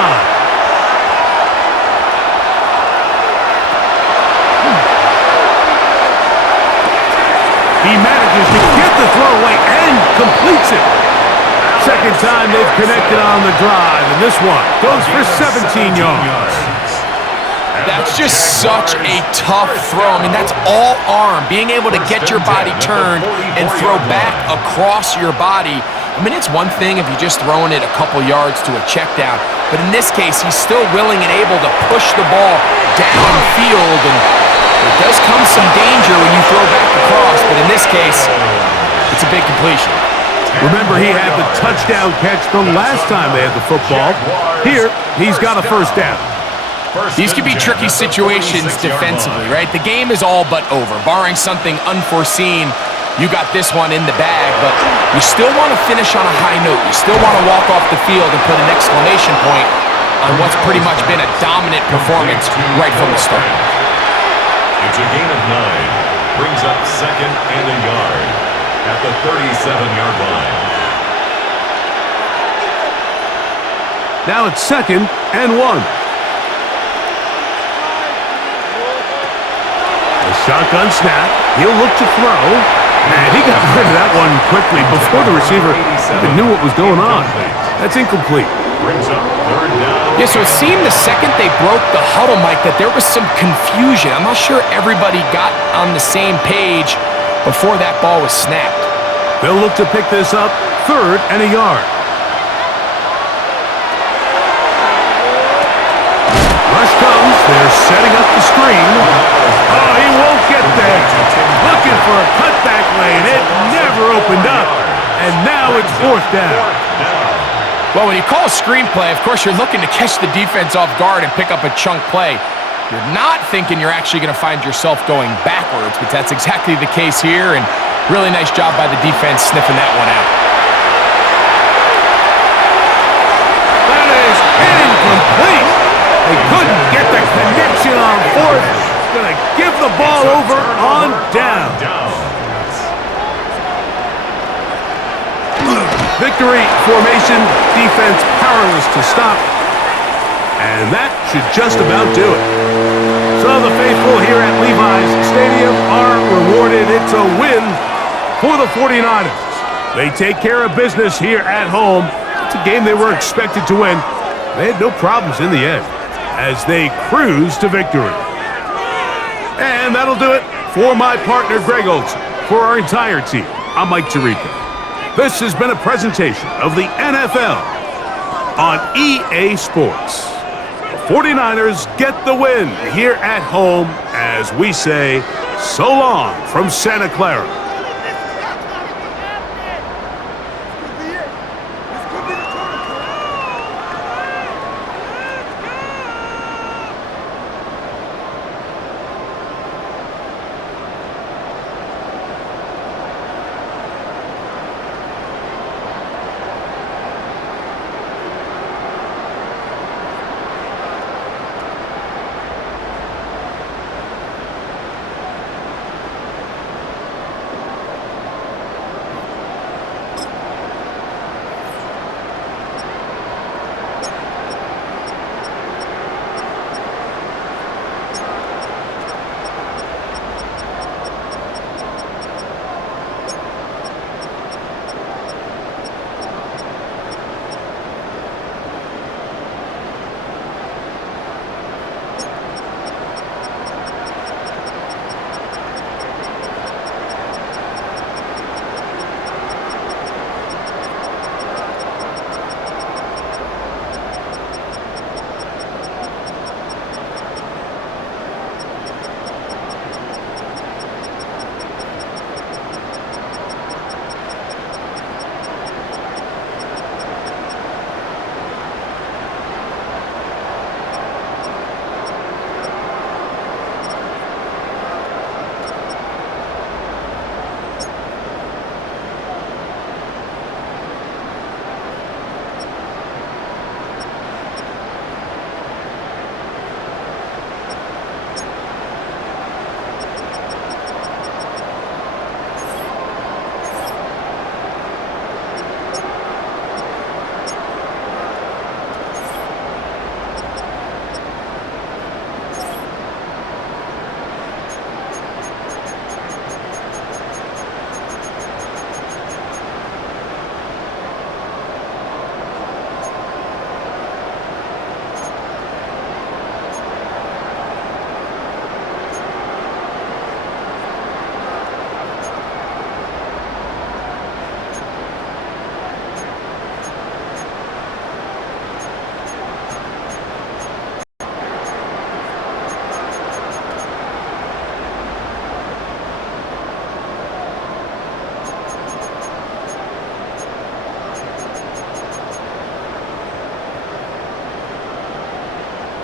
He manages to get the throw away and completes it. Second time they've connected on the drive, and this one goes for 17 yards. That's just such a tough throw. I mean, that's all arm. Being able to get your body turned and throw back across your body. I mean, it's one thing if you're just throwing it a couple yards to a check down, but in this case, he's still willing and able to push the ball downfield, and there does come some danger when you throw back across, but in this case, it's a big completion. Remember, he had the touchdown catch the last time they had the football. Here, he's got a first down. These could be tricky situations defensively, right? The game is all but over. Barring something unforeseen, you got this one in the bag, but you still want to finish on a high note. You still want to walk off the field and put an exclamation point on what's pretty much been a dominant performance right from the start. It's a gain of 9. Brings up second and a yard at the 37-yard line. Now it's second and 1. A shotgun snap. He'll look to throw. And he got rid of that one quickly before the receiver even knew what was going on. That's incomplete. Brings up third down. Yeah, so it seemed the second they broke the huddle, Mike, that there was some confusion. I'm not sure everybody got on the same page before that ball was snapped. They'll look to pick this up, third and a yard. Rush comes. They're setting up the screen. Oh, he won't get there. Looking for a cutback lane. It never opened up. And now it's fourth down. Well, when you call a screenplay, of course, you're looking to catch the defense off guard and pick up a chunk play. You're not thinking you're actually going to find yourself going backwards, but that's exactly the case here, and really nice job by the defense sniffing that one out. That is incomplete. They couldn't get the connection on fourth. Going to give the ball over on down. Victory formation, defense powerless to stop. And that should just about do it. So the faithful here at Levi's Stadium are rewarded. It's a win for the 49ers. They take care of business here at home. It's a game they were expected to win. They had no problems in the end as they cruise to victory. And that'll do it for my partner, Greg Olson. For our entire team, I'm Mike Tirico. This has been a presentation of the NFL on EA Sports. The 49ers get the win here at home as we say so long from Santa Clara.